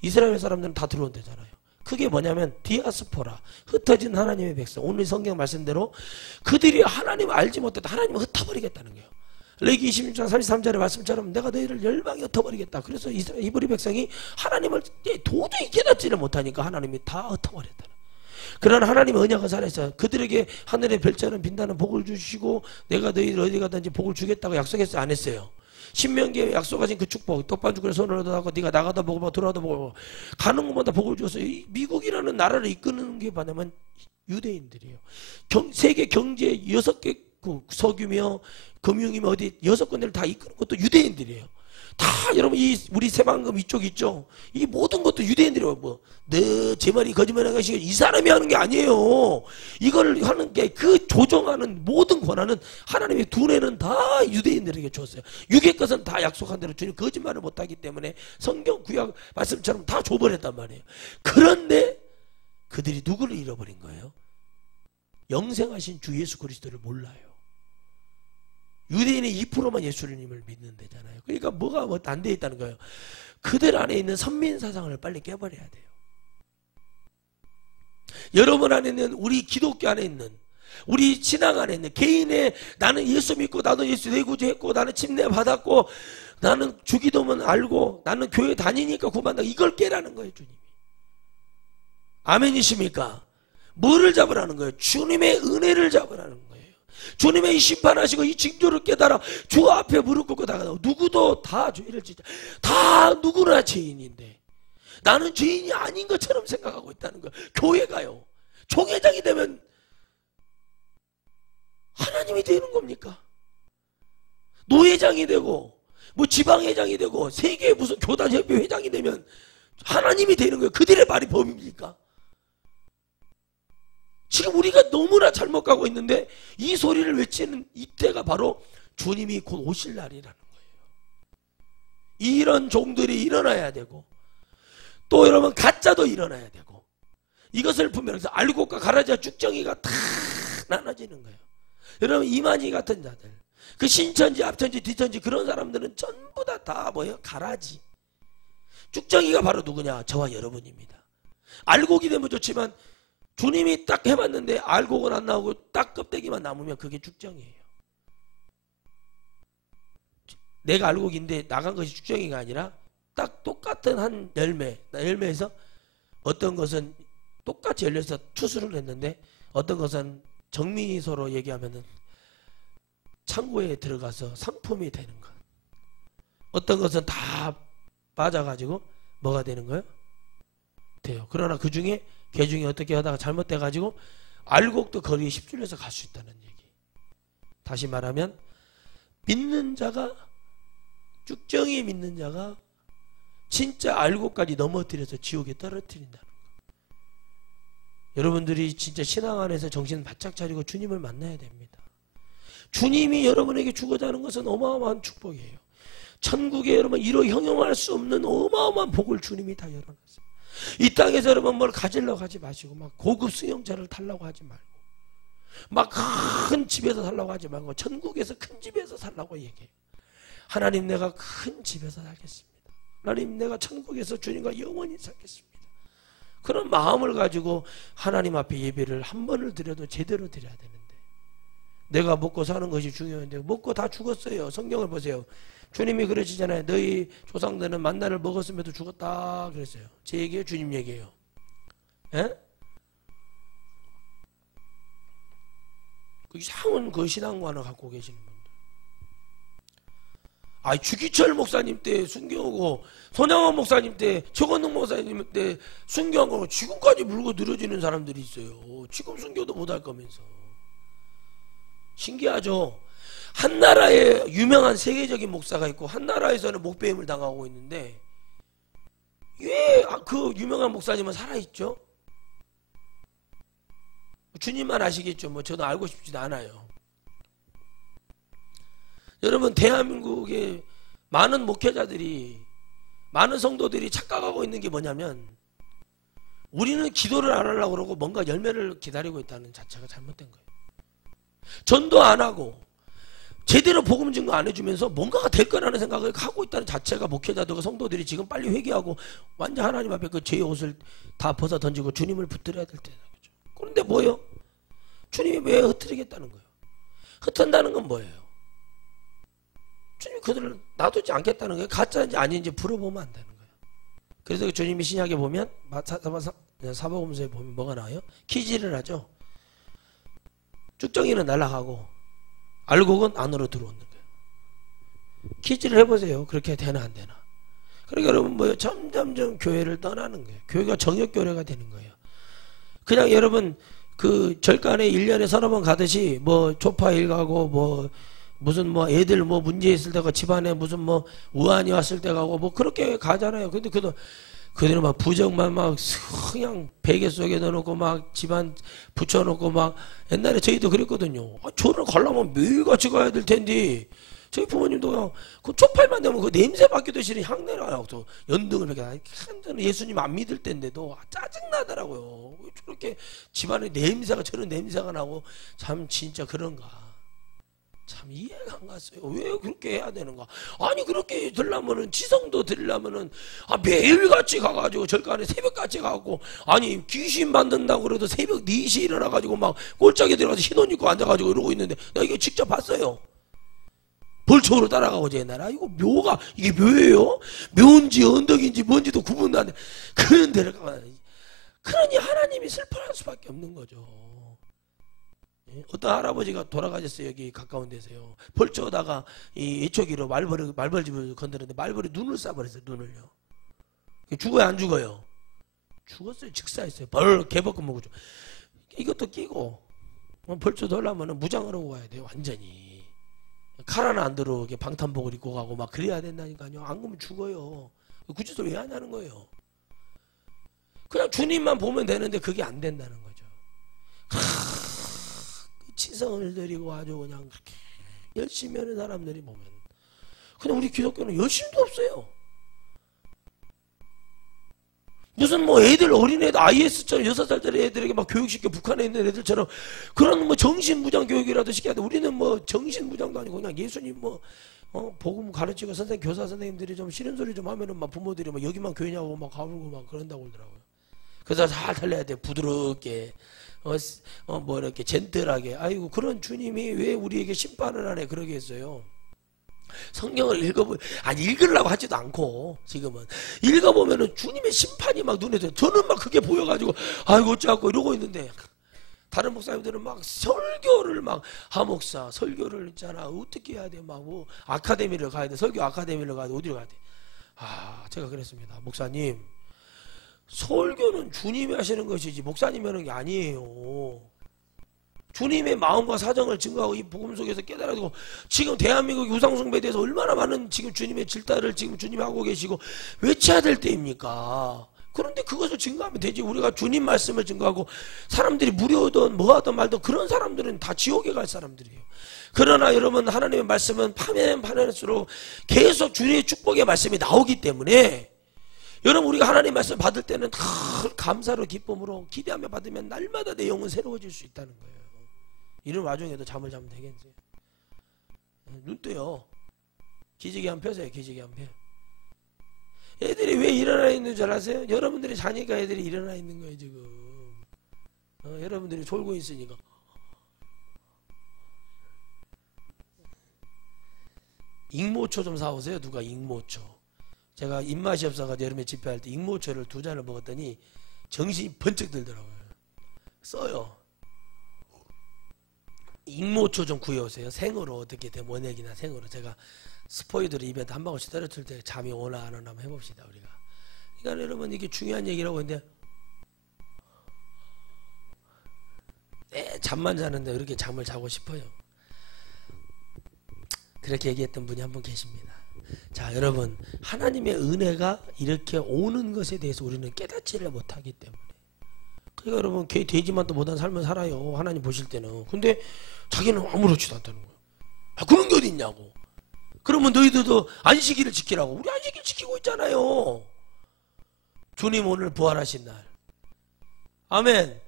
이스라엘 사람들은 다 들어온대잖아요. 그게 뭐냐면 디아스포라, 흩어진 하나님의 백성. 오늘 성경 말씀대로 그들이 하나님을 알지 못했다. 하나님을 흩어버리겠다는 거예요. 레기 26장 33절의 말씀처럼 내가 너희를 열방에 흩어버리겠다. 그래서 이브리 백성이 하나님을 도저히 깨닫지를 못하니까 하나님이 다 흩어버렸다. 그러나 하나님의 언약을 살아서 그들에게 하늘의 별처럼 빛나는 복을 주시고 내가 너희들 어디 가든지 복을 주겠다고 약속했어요? 안 했어요? 신명기에 약속하신 그 축복, 떡반죽을 손으로 얻어가고 네가 나가다 복을 들어와도 복을 가는 곳마다 복을 줘서 미국이라는 나라를 이끄는 게 뭐냐면 유대인들이에요. 세계 경제 6개 석유며 금융이며 어디 6군데를 다 이끄는 것도 유대인들이에요. 다 여러분 우리 새만금 이쪽 있죠. 이 모든 것도 유대인들이에요. 제 말이 거짓말하는 것이 이 사람이 하는 게 아니에요. 이걸 하는 게 그 조정하는 모든 권한은 하나님의 두뇌는 다 유대인들에게 줬어요. 육의 것은 다 약속한 대로 주님 거짓말을 못하기 때문에 성경 구약 말씀처럼 다 줘버렸단 말이에요. 그런데 그들이 누구를 잃어버린 거예요? 영생하신 주 예수 그리스도를 몰라요. 유대인의 2%만 예수님을 믿는 데잖아요. 그러니까 뭐가 안 돼 있다는 거예요. 그들 안에 있는 선민 사상을 빨리 깨버려야 돼요. 여러분 안에 있는 우리 기독교 안에 있는 우리 신앙 안에 있는 개인의 나는 예수 믿고 나도 예수 내 구주했고 나는 침례 받았고 나는 주기도문 알고 나는 교회 다니니까 구만다. 이걸 깨라는 거예요. 주님이. 아멘이십니까? 뭐를 잡으라는 거예요? 주님의 은혜를 잡으라는 거예요. 주님의 이 심판하시고 이 징조를 깨달아 주 앞에 무릎 꿇고 나가다. 누구도 다 죄를 짓자. 다 누구나 죄인인데 나는 죄인이 아닌 것처럼 생각하고 있다는 거예요. 교회가요. 총회장이 되면 하나님이 되는 겁니까? 노회장이 되고 뭐 지방회장이 되고 세계 무슨 교단협회 회장이 되면 하나님이 되는 거예요. 그들의 말이 법입니까? 지금 우리가 너무나 잘못 가고 있는데 이 소리를 외치는 이때가 바로 주님이 곧 오실 날이라는 거예요. 이런 종들이 일어나야 되고 또 여러분 가짜도 일어나야 되고 이것을 분별해서 알곡과 가라지와 쭉정이가 다 나눠지는 거예요. 여러분 이만희 같은 자들 그 신천지 앞천지 뒤천지 그런 사람들은 전부 다 뭐예요? 가라지. 쭉정이가 바로 누구냐? 저와 여러분입니다. 알곡이 되면 좋지만 주님이 딱 해봤는데 알곡은 안 나오고 딱 껍데기만 남으면 그게 쭉정이에요. 내가 알곡인데 나간 것이 쭉정이가 아니라 딱 똑같은 한 열매에서 어떤 것은 똑같이 열려서 추수를 했는데 어떤 것은 정미소로 얘기하면은 창고에 들어가서 상품이 되는 것. 어떤 것은 다 빠져가지고 뭐가 되는 거예요? 돼요. 그러나 그 중에 개 중에 어떻게 하다가 잘못돼가지고 알곡도 거리에 10줄에서 갈 수 있다는 얘기. 다시 말하면 믿는 자가 쭉정이 믿는 자가 진짜 알곡까지 넘어뜨려서 지옥에 떨어뜨린다는 거. 여러분들이 진짜 신앙 안에서 정신 바짝 차리고 주님을 만나야 됩니다. 주님이 여러분에게 주고자 하는 것은 어마어마한 축복이에요. 천국에 여러분 이로 형용할 수 없는 어마어마한 복을 주님이 다 열어놨어요. 이 땅에서 여러분 뭘 가지려고 하지 마시고 막 고급 수영차를 타려고 하지 말고 막 큰 집에서 살라고 하지 말고 천국에서 큰 집에서 살라고 얘기해요. 하나님 내가 큰 집에서 살겠습니다. 하나님 내가 천국에서 주님과 영원히 살겠습니다. 그런 마음을 가지고 하나님 앞에 예배를 한 번을 드려도 제대로 드려야 되는데 내가 먹고 사는 것이 중요한데 먹고 다 죽었어요. 성경을 보세요. 주님이 그러시잖아요. 너희 조상들은 만나를 먹었음에도 죽었다 그랬어요. 제 얘기예요? 주님 얘기예요? 예? 그 이상한 그 신앙관을 갖고 계시는 분들. 주기철 목사님 때 순교하고 손양원 목사님 때 최건능 목사님 때 순교하고 지금까지 물고 늘어지는 사람들이 있어요. 지금 순교도 못할 거면서. 신기하죠? 한 나라에 유명한 세계적인 목사가 있고 한 나라에서는 목배임을 당하고 있는데 왜 그 유명한 목사님은 살아있죠? 주님만 아시겠죠. 뭐 저도 알고 싶지도 않아요. 여러분, 대한민국의 많은 목회자들이, 많은 성도들이 착각하고 있는 게 뭐냐면, 우리는 기도를 안 하려고 그러고 뭔가 열매를 기다리고 있다는 자체가 잘못된 거예요. 전도 안 하고 제대로 복음 증거 안 해주면서 뭔가가 될 거라는 생각을 하고 있다는 자체가, 목회자들과 성도들이 지금 빨리 회개하고 완전 하나님 앞에 그 죄의 옷을 다 벗어 던지고 주님을 붙들어야 될 때다. 그런데 뭐예요? 주님이 왜 흩트리겠다는 거예요? 흩은다는 건 뭐예요? 주님이 그들을 놔두지 않겠다는 거예요. 가짜인지 아닌지 물어보면 안 되는 거예요. 그래서 주님이 신약에 보면 사복음서에 보면 뭐가 나와요? 퀴즈를 하죠. 쭉정이는 날아가고 알곡은 안으로 들어오는 거예요. 퀴즈를 해보세요. 그렇게 되나 안 되나. 그러니까 여러분 뭐예요? 점점점 교회를 떠나는 거예요. 교회가 정역교회가 되는 거예요. 그냥 여러분 그 절간에 1년에 서너 번 가듯이 뭐 조파일 가고 뭐 무슨 뭐 애들 뭐 문제 있을 때가 집안에 무슨 뭐 우환이 왔을 때 가고 뭐 그렇게 가잖아요. 근데 그들은 막 부적만 막 그냥 베개 속에 넣어놓고 막 집안 붙여놓고 막, 옛날에 저희도 그랬거든요. 저를 가려면 매일같이 가야 될 텐데 저희 부모님도 그냥 그 쪽팔만 되면 그 냄새 맡기도 싫은 향내를 하고 또 연등을 이렇게, 저는 예수님 안 믿을 때인데도 짜증나더라고요. 왜 저렇게 집안에 냄새가, 저런 냄새가 나고, 참 진짜 그런가. 참 이해가 안 갔어요. 왜 그렇게 해야 되는가? 아니 그렇게 들려면은, 지성도 들려면은 매일같이 가가지고 절간에 새벽같이 가고, 아니 귀신 만든다고 그래도 새벽 4시에 일어나가지고 막 꼴짝에 들어가서 흰옷 입고 앉아가지고 이러고 있는데, 나 이거 직접 봤어요. 벌초로 따라가고 옛날에. 이거 묘가, 이게 묘예요? 묘인지 언덕인지 뭔지도 구분도 안 돼. 그런 데를 가면, 그러니 하나님이 슬퍼할 수밖에 없는 거죠. 어떤 할아버지가 돌아가셨어요. 여기 가까운 데서요. 벌초다가 이 애초기로 말벌집을 건드렸는데 말벌이 눈을 쏴버렸어요. 눈을요. 죽어요 안 죽어요? 죽었어요. 즉사했어요. 벌 개벗고 먹었죠. 이것도 끼고 벌초도 하려면 무장을 하고 가야 돼요. 완전히 칼 하나 안 들어오게 방탄복을 입고 가고 막 그래야 된다니까요. 안 그러면 죽어요. 그 짓을 왜 하냐는 거예요. 그냥 주님만 보면 되는데 그게 안 된다는 거죠. 치성을 들이고 아주 그냥 그렇게 열심히 하는 사람들이 보면, 그냥 우리 기독교는 열심도 없어요. 무슨 뭐 애들, 어린애들 IS처럼 6살짜리 애들에게 막 교육시켜, 북한에 있는 애들처럼 그런 뭐 정신무장 교육이라도 시켜야 돼. 우리는 뭐 정신무장도 아니고 그냥 예수님 뭐 복음 가르치고 교사 선생님들이 좀 싫은 소리 좀 하면은 막 부모들이 막 여기만 교회냐고 막 가불고 막 그런다고 그러더라고요. 그래서 잘 달래야 돼. 부드럽게 뭐 이렇게 젠틀하게. 아이고, 그런 주님이 왜 우리에게 심판을 하네 그러게 했어요. 성경을 읽으려고 하지도 않고 지금은 읽어보면은 주님의 심판이 막 눈에 들어요. 저는 막 그게 보여가지고 아이고 어쩌고 이러고 있는데, 다른 목사님들은 막 설교를 막, 하목사 설교를 있잖아 어떻게 해야 돼, 막 뭐 아카데미를 가야 돼, 설교 아카데미를 가야 돼, 어디로 가야 돼. 제가 그랬습니다. 목사님, 설교는 주님이 하시는 것이지 목사님이 하는 게 아니에요. 주님의 마음과 사정을 증거하고 이 복음 속에서 깨달아두고, 지금 대한민국 우상숭배에 대해서 얼마나 많은 지금 주님의 질타를 지금 주님이 하고 계시고 외쳐야 될 때입니까? 그런데 그것을 증거하면 되지. 우리가 주님 말씀을 증거하고 사람들이 무료든 뭐하든 말든 그런 사람들은 다 지옥에 갈 사람들이에요. 그러나 여러분, 하나님의 말씀은 파면 파면할수록 계속 주님의 축복의 말씀이 나오기 때문에, 여러분 우리가 하나님 말씀 받을 때는 늘 감사로 기쁨으로 기대하며 받으면 날마다 내 영은 새로워질 수 있다는 거예요. 이런 와중에도 잠을 자면 되겠지. 눈 뜨요. 기지개 한 펴세요. 기지개 한 펴. 애들이 왜 일어나 있는 줄 아세요? 여러분들이 자니까 애들이 일어나 있는 거예요 지금. 여러분들이 졸고 있으니까. 익모초 좀 사오세요. 누가 익모초. 제가 입맛이 없어가지고 여름에 집회할 때 익모초를 2잔을 먹었더니 정신이 번쩍 들더라고요. 써요. 익모초 좀 구해오세요. 생으로 어떻게 돼, 원액이나 생으로. 제가 스포이드를 입에 한 방울씩 떨어뜨릴 때 잠이 오나 안 오나 한번 해봅시다 우리가. 그러니까 여러분, 이게 중요한 얘기라고 했는데, 잠만 자는데 그렇게 잠을 자고 싶어요. 그렇게 얘기했던 분이 한 분 계십니다. 자, 여러분, 하나님의 은혜가 이렇게 오는 것에 대해서 우리는 깨닫지를 못하기 때문에, 그러니까 여러분, 돼지만도 못한 삶을 살아요 하나님 보실 때는. 근데 자기는 아무렇지도 않다는 거예요. 그런 게 어디 있냐고. 그러면 너희들도 안식일을 지키라고. 우리 안식일 지키고 있잖아요. 주님 오늘 부활하신 날. 아멘.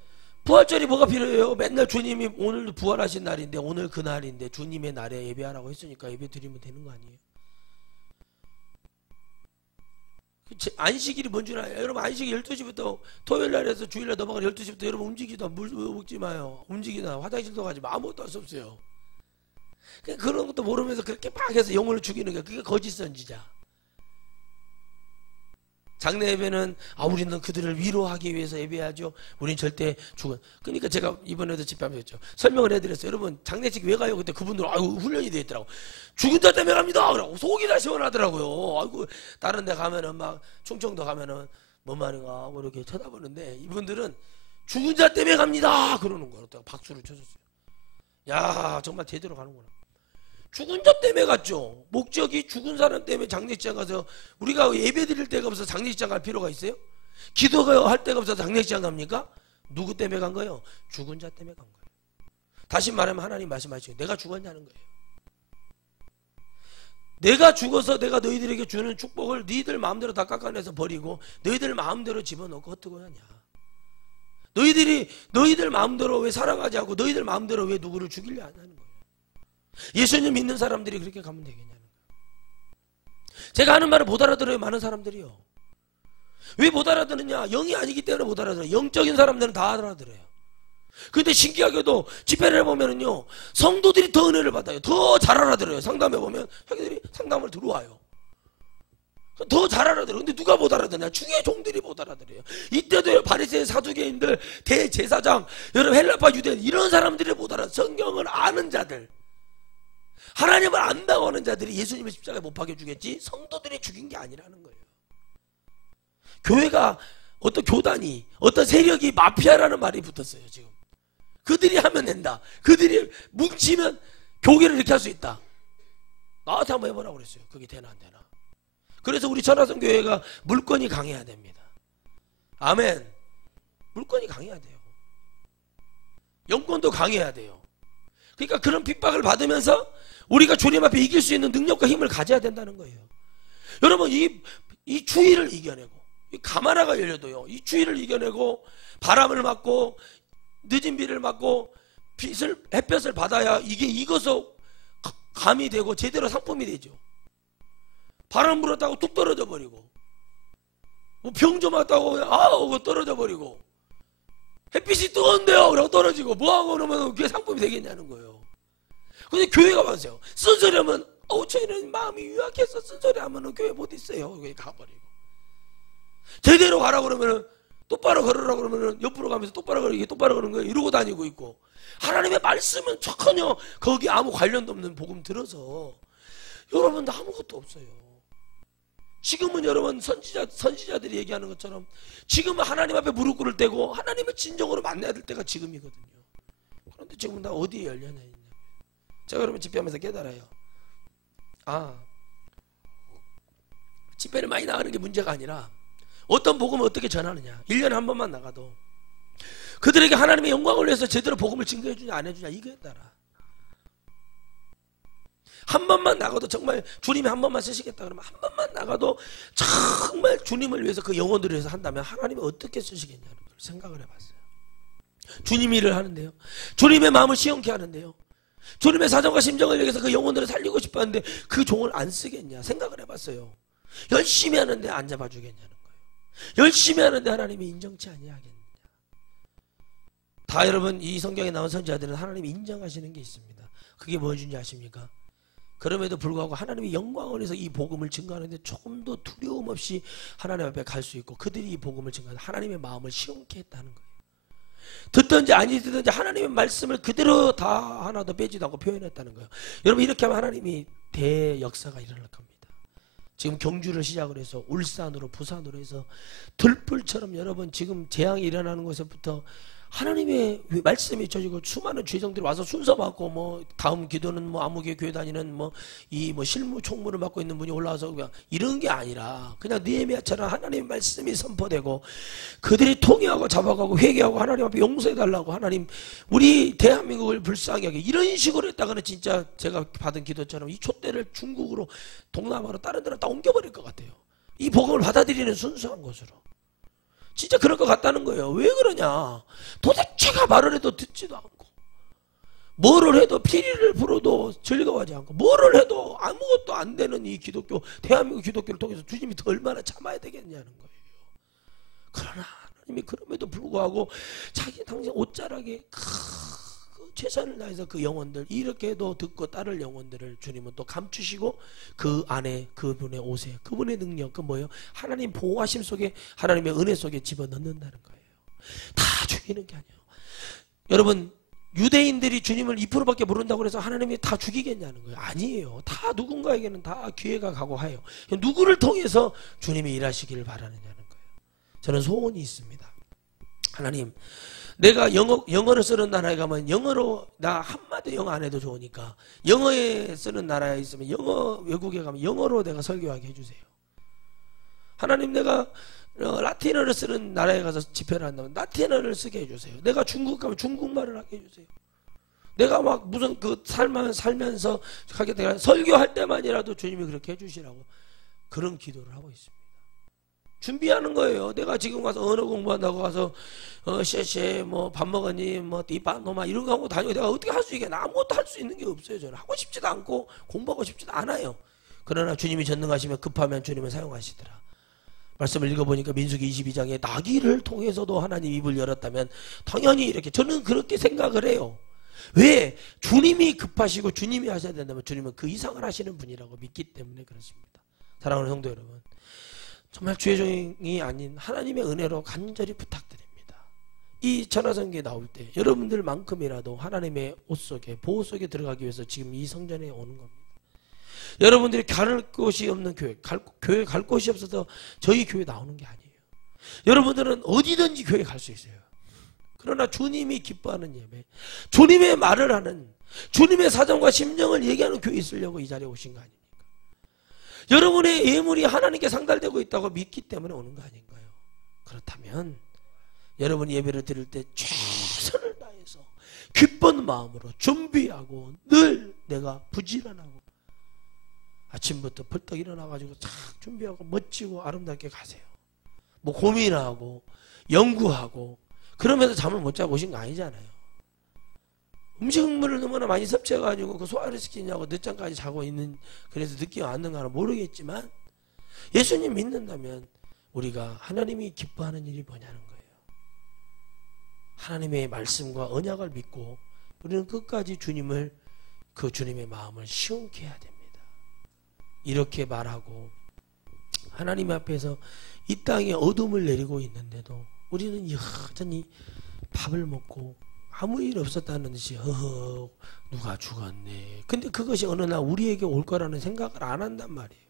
부활절이 뭐가 필요해요? 맨날 주님이 오늘도 부활하신 날인데, 오늘 그 날인데 주님의 날에 예배하라고 했으니까 예배 드리면 되는 거 아니에요? 안식일이 뭔 줄 알아요? 여러분 안식일 12시부터 토요일날 해서 주일날 넘어가는 12시부터 여러분 움직이다 물 먹지 마요. 움직이다 화장실도 가지 마. 아무것도 할 수 없어요. 그런 것도 모르면서 그렇게 막 해서 영혼을 죽이는 게 그게 거짓 선지자. 장례 예배는 우리는 그들을 위로하기 위해서 예배하죠. 우린 절대 그러니까 제가 이번에도 집회하면서 설명을 해드렸어요. 여러분 장례식 왜 가요? 그때 그분들 훈련이 되어 있더라고. 죽은 자 때문에 갑니다. 그러고 속이 다 시원하더라고요. 아이고 다른 데 가면은 막 충청도 가면은 뭔 말인가 뭐 이렇게 쳐다보는데 이분들은 죽은 자 때문에 갑니다. 그러는 거예요. 박수를 쳐줬어요. 야 정말 제대로 가는구나. 죽은 자 때문에 갔죠. 목적이 죽은 사람 때문에 장례식장 가서 우리가 예배 드릴 데가 없어서 장례식장 갈 필요가 있어요? 기도할 데가 없어서 장례식장 갑니까? 누구 때문에 간 거예요? 죽은 자 때문에 간 거예요. 다시 말하면 하나님 말씀하시죠. 내가 죽었냐는 거예요. 내가 죽어서 내가 너희들에게 주는 축복을 너희들 마음대로 다 깎아내서 버리고 너희들 마음대로 집어넣고 헛되고 하냐. 너희들 마음대로 왜 살아가지 않고 너희들 마음대로 왜 누구를 죽이려 하냐는 거예요. 예수님 믿는 사람들이 그렇게 가면 되겠냐는 거예요. 제가 하는 말을 못 알아들어요. 많은 사람들이요. 왜 못 알아듣느냐? 영이 아니기 때문에 못 알아들어요. 영적인 사람들은 다 알아들어요. 근데 신기하게도 집회를 해보면은요 성도들이 더 은혜를 받아요. 더 잘 알아들어요. 상담해보면 자기들이 상담을 들어와요. 더 잘 알아들어요. 근데 누가 못 알아듣냐? 주의 종들이 못 알아들어요. 이때도 바리새인 사두개인들 대제사장 여러분 헬라파 유대인 이런 사람들이 못 알아. 성경을 아는 자들 하나님을 안다고 하는 자들이 예수님의 십자가에 못 박여주겠지 성도들이 죽인 게 아니라는 거예요. 교회가 어떤 교단이 어떤 세력이 마피아라는 말이 붙었어요. 지금 그들이 하면 된다. 그들이 뭉치면 교회를 이렇게 할 수 있다. 나한테 한번 해보라고 그랬어요. 그게 되나 안 되나. 그래서 우리 천하성 교회가 물건이 강해야 됩니다. 아멘. 물건이 강해야 돼요. 영권도 강해야 돼요. 그러니까 그런 핍박을 받으면서 우리가 주님 앞에 이길 수 있는 능력과 힘을 가져야 된다는 거예요. 여러분 이 추위를 이겨내고 이 가마라가 열려도요 이 추위를 이겨내고 바람을 맞고 늦은 비를 맞고 햇볕을 받아야 이게 익어서 감이 되고 제대로 상품이 되죠. 바람 불었다고 뚝 떨어져 버리고 뭐 병 좀 왔다고 떨어져 버리고 햇빛이 뜨거운데요 그러고 떨어지고 뭐하고 그러면 그게 상품이 되겠냐는 거예요. 근데 교회가 봤어요. 쓴소리하면 저희는 마음이 유약해서 쓴소리 하면 교회 못 있어요. 교회 가버리고 제대로 가라고 그러면 똑바로 걸으라고 그러면 옆으로 가면서 똑바로 걸는 거예요. 이러고 다니고 있고 하나님의 말씀은 전혀 거기 아무 관련도 없는 복음 들어서 여러분도 아무것도 없어요. 지금은 여러분 선지자들이 얘기하는 것처럼 지금은 하나님 앞에 무릎 꿇을 때고 하나님을 진정으로 만나야 될 때가 지금이거든요. 그런데 지금은 다 어디에 열려냐 있냐. 제가 여러분 집회하면서 깨달아요. 집회를 많이 나가는 게 문제가 아니라 어떤 복음을 어떻게 전하느냐. 1년에 한 번만 나가도 그들에게 하나님의 영광을 위해서 제대로 복음을 증거해 주냐 안 해주냐 이거에 따라 한 번만 나가도 정말 주님이 한 번만 쓰시겠다 그러면 한 번만 나가도 정말 주님을 위해서 그 영혼들을 위해서 한다면 하나님이 어떻게 쓰시겠냐는 걸 생각을 해봤어요. 주님이 일을 하는데요. 주님의 마음을 시원케 하는데요. 주님의 사정과 심정을 위해서 그 영혼들을 살리고 싶었는데 그 종을 안 쓰겠냐 생각을 해봤어요. 열심히 하는데 안 잡아주겠냐는 거예요. 열심히 하는데 하나님이 인정치 아니하겠느냐. 다 여러분 이 성경에 나온 선지자들은 하나님이 인정하시는 게 있습니다. 그게 무엇인지 아십니까? 그럼에도 불구하고 하나님의 영광을 위해서 이 복음을 증거하는데 조금 더 두려움 없이 하나님 앞에 갈 수 있고 그들이 이 복음을 증거하는 하나님의 마음을 시원케 했다는 거예요. 듣든지 아니 듣든지 하나님의 말씀을 그대로 다 하나도 빼지도 않고 표현했다는 거예요. 여러분 이렇게 하면 하나님이 대역사가 일어날 겁니다. 지금 경주를 시작을 해서 울산으로 부산으로 해서 들불처럼 여러분 지금 재앙이 일어나는 곳에부터 하나님의 말씀이 쳐지고 수많은 죄성들이 와서 순서 받고 뭐 다음 기도는 뭐 아무개 교회 다니는 뭐 이 뭐 실무 총무를 맡고 있는 분이 올라와서 그냥 이런 게 아니라 그냥 느헤미야처럼 하나님의 말씀이 선포되고 그들이 통회하고 잡아가고 회개하고 하나님 앞에 용서해 달라고 하나님 우리 대한민국을 불쌍히 하게 이런 식으로 했다가는 진짜 제가 받은 기도처럼 이 촛대를 중국으로 동남아로 다른 데로 다 옮겨버릴 것 같아요. 이 복음을 받아들이는 순수한 것으로. 진짜 그럴 것 같다는 거예요. 왜 그러냐? 도대체가 말을 해도 듣지도 않고 뭐를 해도 피리를 불어도 즐거워하지 않고 뭐를 해도 아무것도 안 되는 이 기독교 대한민국 기독교를 통해서 주님이 더 얼마나 참아야 되겠냐는 거예요. 그러나 하나님이 그럼에도 불구하고 자기 당신 옷자락에 최선을 다해서 그 영혼들 이렇게도 듣고 따를 영혼들을 주님은 또 감추시고 그 안에 그분의 옷에 그분의 능력 그 뭐예요? 하나님 보호하심 속에 하나님의 은혜 속에 집어넣는다는 거예요. 다 죽이는 게 아니에요. 여러분 유대인들이 주님을 2%밖에 모른다고 해서 하나님이 다 죽이겠냐는 거예요. 아니에요. 다 누군가에게는 다 기회가 가고 해요. 누구를 통해서 주님이 일하시기를 바라느냐는 거예요. 저는 소원이 있습니다. 하나님 내가 영어를 쓰는 나라에 가면 영어로 나 한마디 영어 안 해도 좋으니까 영어에 쓰는 나라에 있으면 영어 외국에 가면 영어로 내가 설교하게 해주세요. 하나님 내가 라틴어를 쓰는 나라에 가서 집회를 한다면 라틴어를 쓰게 해주세요. 내가 중국 가면 중국말을 하게 해주세요. 내가 막 무슨 그 살면서 하게 되면 설교할 때만이라도 주님이 그렇게 해주시라고 그런 기도를 하고 있습니다. 준비하는 거예요. 내가 지금 가서 언어 공부한다고 가서 쉐쉐 뭐 밥 먹었니 뭐 디바노마 이런 거 하고 다니고 내가 어떻게 할 수 있겠나? 아무것도 할 수 있는 게 없어요. 저는 하고 싶지도 않고 공부하고 싶지도 않아요. 그러나 주님이 전능하시면 급하면 주님을 사용하시더라. 말씀을 읽어보니까 민수기 22장에 나귀를 통해서도 하나님 입을 열었다면 당연히 이렇게 저는 그렇게 생각을 해요. 왜? 주님이 급하시고 주님이 하셔야 된다면 주님은 그 이상을 하시는 분이라고 믿기 때문에 그렇습니다. 사랑하는 성도 여러분, 정말 죄종이 아닌 하나님의 은혜로 간절히 부탁드립니다. 이 전화선교에 나올 때 여러분들만큼이라도 하나님의 옷 속에 보호 속에 들어가기 위해서 지금 이 성전에 오는 겁니다. 여러분들이 갈 곳이 없는 교회 갈 곳이 없어서 저희 교회 나오는 게 아니에요. 여러분들은 어디든지 교회 갈 수 있어요. 그러나 주님이 기뻐하는 예배, 주님의 말을 하는, 주님의 사정과 심령을 얘기하는 교회에 있으려고 이 자리에 오신 거 아닙니까? 여러분의 예물이 하나님께 상달되고 있다고 믿기 때문에 오는 거 아닌가요? 그렇다면 여러분이 예배를 드릴 때 최선을 다해서 기쁜 마음으로 준비하고 늘 내가 부지런하고 아침부터 벌떡 일어나가지고 쫙 준비하고 멋지고 아름답게 가세요. 뭐 고민하고 연구하고 그러면서 잠을 못 자고 오신 거 아니잖아요. 음식물을 너무나 많이 섭취해가지고 그 소화를 시키냐고 늦잠까지 자고 있는 그래서 늦게 왔는가는 모르겠지만 예수님 믿는다면 우리가 하나님이 기뻐하는 일이 뭐냐는 거예요. 하나님의 말씀과 언약을 믿고 우리는 끝까지 주님을 그 주님의 마음을 시원케 해야 됩니다. 이렇게 말하고 하나님 앞에서 이 땅에 어둠을 내리고 있는데도 우리는 여전히 밥을 먹고 아무 일 없었다는 듯이 허허 누가 죽었네. 근데 그것이 어느 날 우리에게 올 거라는 생각을 안 한단 말이에요.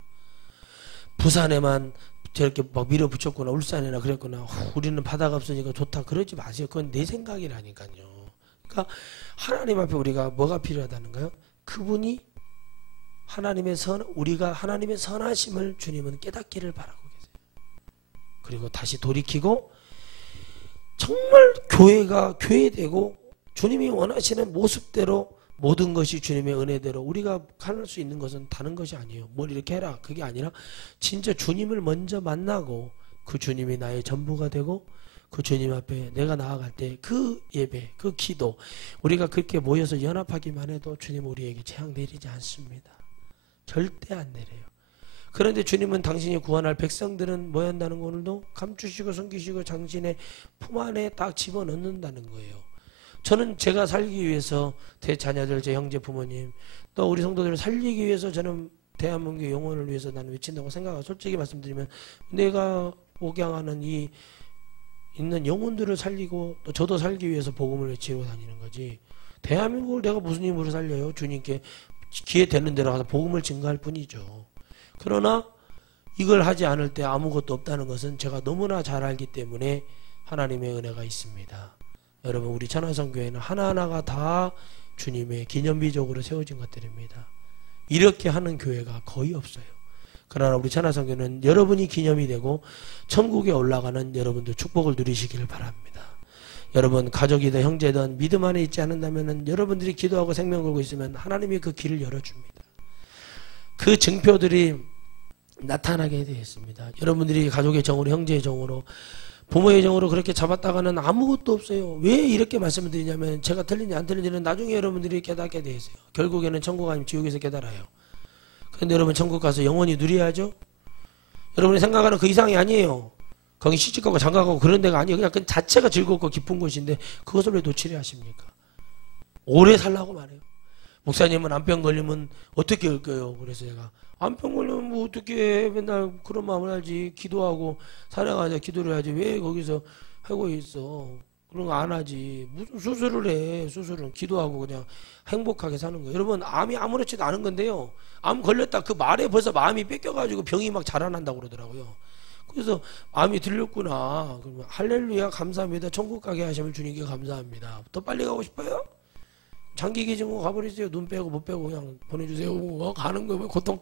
부산에만 저렇게 막 밀어붙였구나 울산이나 그랬구나 우리는 바다가 없으니까 좋다 그러지 마세요. 그건 내 생각이라니까요. 그러니까 하나님 앞에 우리가 뭐가 필요하다는가요? 그분이 하나님의 우리가 하나님의 선하심을 주님은 깨닫기를 바라고 계세요. 그리고 다시 돌이키고 정말 교회가 교회되고 주님이 원하시는 모습대로 모든 것이 주님의 은혜대로 우리가 할 수 있는 것은 다른 것이 아니에요. 뭘 이렇게 해라 그게 아니라 진짜 주님을 먼저 만나고 그 주님이 나의 전부가 되고 그 주님 앞에 내가 나아갈 때 그 예배 그 기도 우리가 그렇게 모여서 연합하기만 해도 주님 우리에게 재앙 내리지 않습니다. 절대 안 내려요. 그런데 주님은 당신이 구원할 백성들은 뭐 한다는 거 오늘도 감추시고 숨기시고 당신의 품 안에 딱 집어넣는다는 거예요. 저는 제가 살기 위해서 제 자녀들, 제 형제 부모님 또 우리 성도들을 살리기 위해서 저는 대한민국의 영혼을 위해서 나는 외친다고 생각하고 솔직히 말씀드리면 내가 목양하는 이 있는 영혼들을 살리고 또 저도 살기 위해서 복음을 외치고 다니는 거지 대한민국을 내가 무슨 힘으로 살려요? 주님께 기회 되는 대로 가서 복음을 증거할 뿐이죠. 그러나 이걸 하지 않을 때 아무것도 없다는 것은 제가 너무나 잘 알기 때문에 하나님의 은혜가 있습니다. 여러분 우리 천하성교회는 하나하나가 다 주님의 기념비적으로 세워진 것들입니다. 이렇게 하는 교회가 거의 없어요. 그러나 우리 천하성교회는 여러분이 기념이 되고 천국에 올라가는 여러분들 축복을 누리시기를 바랍니다. 여러분 가족이든 형제든 믿음 안에 있지 않는다면 여러분들이 기도하고 생명 걸고 있으면 하나님이 그 길을 열어줍니다. 그 증표들이 나타나게 되어 있습니다. 여러분들이 가족의 정으로, 형제의 정으로, 부모의 정으로 그렇게 잡았다가는 아무것도 없어요. 왜 이렇게 말씀을 드리냐면 제가 틀린지 안 틀린지는 나중에 여러분들이 깨닫게 되어 있어요. 결국에는 천국 아니면 지옥에서 깨달아요. 그런데 여러분 천국 가서 영원히 누려야죠. 여러분이 생각하는 그 이상이 아니에요. 거기 시집가고 장가가고 그런 데가 아니에요. 그냥 그 자체가 즐겁고 기쁜 곳인데 그것을 왜 놓치려 하십니까? 오래 살라고 말해요. 목사님은 암병 걸리면 어떻게 할까요? 그래서 제가 암병 걸리면 뭐 어떻게 해? 맨날 그런 마음을 알지. 기도하고 사랑하자 기도를 하지. 왜 거기서 하고 있어? 그런 거 안 하지. 무슨 수술을 해. 수술은 기도하고 그냥 행복하게 사는 거예요. 여러분 암이 아무렇지도 않은 건데요. 암 걸렸다 그 말에 벌써 마음이 뺏겨가지고 병이 막 자라난다고 그러더라고요. 그래서 암이 들렸구나. 그러면 할렐루야 감사합니다. 천국 가게 하심을 주님께 감사합니다. 더 빨리 가고 싶어요? 장기 기증으로 가버리세요. 눈 빼고 못 빼고 그냥 보내주세요. 가는 거예요. 고통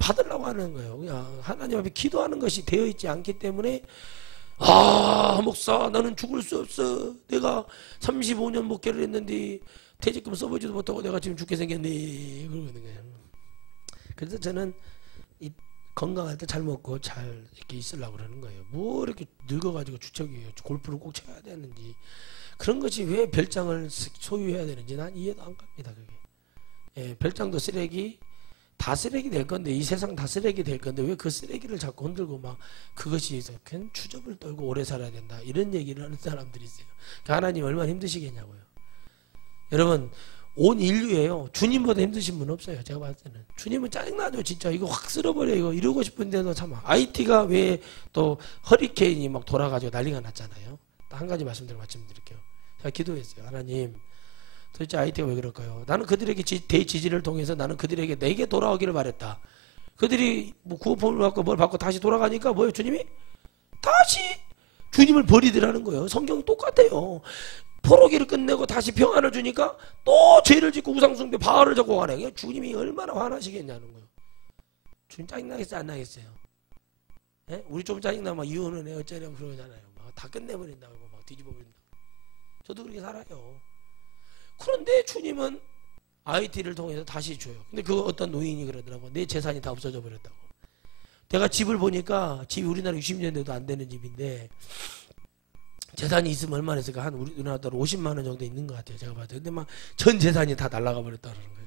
받으려고 하는 거예요. 그냥 하나님 앞에 기도하는 것이 되어 있지 않기 때문에 목사 나는 죽을 수 없어. 내가 35년 목회를 했는데 퇴직금 써보지도 못하고 내가 지금 죽게 생겼네. 그러고 있는 거예요. 그래서 저는 이 건강할 때 잘 먹고 잘 이렇게 있으려고 그러는 거예요. 뭐 이렇게 늙어가지고 주척이에요. 골프를 꼭 쳐야 되는지. 그런 것이 왜 별장을 소유해야 되는지 난 이해도 안 갑니다. 그게. 예, 별장도 쓰레기, 다 쓰레기 될 건데 이 세상 다 쓰레기 될 건데 왜 그 쓰레기를 자꾸 흔들고 막 그것이 그냥 추접을 떨고 오래 살아야 된다 이런 얘기를 하는 사람들이 있어요. 그러니까 하나님 얼마나 힘드시겠냐고요. 여러분 온 인류예요. 주님보다 힘드신 분 없어요. 제가 봤을 때는 주님은 짜증나죠. 진짜 이거 확 쓸어버려. 이거 이러고 싶은데도 참 IT가 왜 또 허리케인이 막 돌아가지고 난리가 났잖아요. 한 가지 말씀드릴게요. 제가 기도했어요. 하나님 도대체 IT가 왜 그럴까요? 나는 그들에게 대지지를 통해서 나는 그들에게 내게 돌아오기를 바랬다. 그들이 뭐 구원을 받고 뭘 받고 다시 돌아가니까 뭐예요? 주님이 다시 주님을 버리더라는 거예요. 성경 똑같아요. 포로기를 끝내고 다시 평안을 주니까 또 죄를 짓고 우상숭배 바알을 잡고 가네. 주님이 얼마나 화나시겠냐는 거예요. 주님 짜증나겠어요? 안 나겠어요? 네? 우리 좀 짜증나면 막 이혼은 해 어쩌냐고 그러잖아요. 막 다 끝내버린다고 막 뒤집어버린다고. 저도 그렇게 살아요. 그런데 주님은 IT를 통해서 다시 줘요. 근데 그 어떤 노인이 그러더라고. 내 재산이 다 없어져 버렸다고. 내가 집을 보니까 집이 우리나라 60년 돼도 안 되는 집인데 재산이 있으면 얼마나 있을까? 한 우리나라 돈 50만 원 정도 있는 것 같아요. 제가 봤을 때. 근데 막 전 재산이 다 날아가 버렸다는 거예요.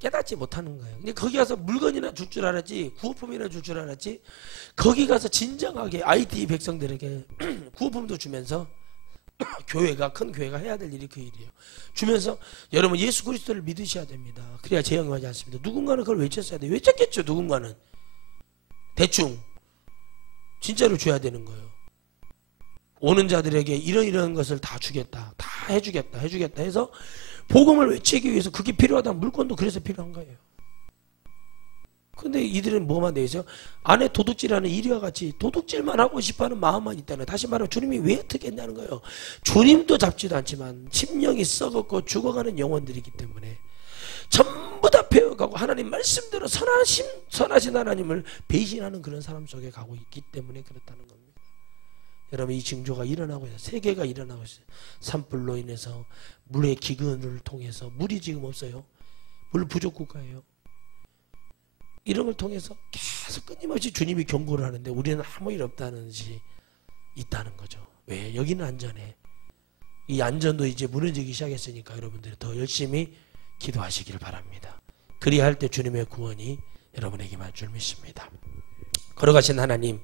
깨닫지 못하는 거예요. 근데 거기 가서 물건이나 줄 줄 알았지, 구호품이나 줄 줄 알았지, 거기 가서 진정하게 IT 백성들에게 구호품도 주면서 교회가, 큰 교회가 해야 될 일이 그 일이에요. 주면서 여러분 예수 그리스도를 믿으셔야 됩니다. 그래야 재앙하지 않습니다. 누군가는 그걸 외쳤어야 돼요. 외쳤겠죠. 누군가는. 대충 진짜로 줘야 되는 거예요. 오는 자들에게 이런 것을 다 주겠다. 다 해주겠다 해서 복음을 외치기 위해서 그게 필요하다. 물건도 그래서 필요한 거예요. 근데 이들은 뭐만 돼 있어요? 안에 도둑질하는 이리와 같이 도둑질만 하고 싶어하는 마음만 있다는. 다시 말하면 주님이 왜 어떻게 했냐는 거예요. 주님도 잡지도 않지만 심령이 썩었고 죽어가는 영혼들이기 때문에 전부 다 배워가고 하나님 말씀대로 선하신 하나님을 배신하는 그런 사람 속에 가고 있기 때문에 그렇다는 겁니다. 여러분 이 징조가 일어나고 있어요. 세계가 일어나고 있어요. 산불로 인해서 물의 기근을 통해서 물이 지금 없어요. 물 부족 국가예요. 이런 걸 통해서 계속 끊임없이 주님이 경고를 하는데 우리는 아무 일 없다는 것이 있다는 거죠. 왜? 여기는 안전해. 이 안전도 이제 무너지기 시작했으니까 여러분들이 더 열심히 기도하시기를 바랍니다. 그리할 때 주님의 구원이 여러분에게 임할 줄 믿습니다. 걸어가신 하나님,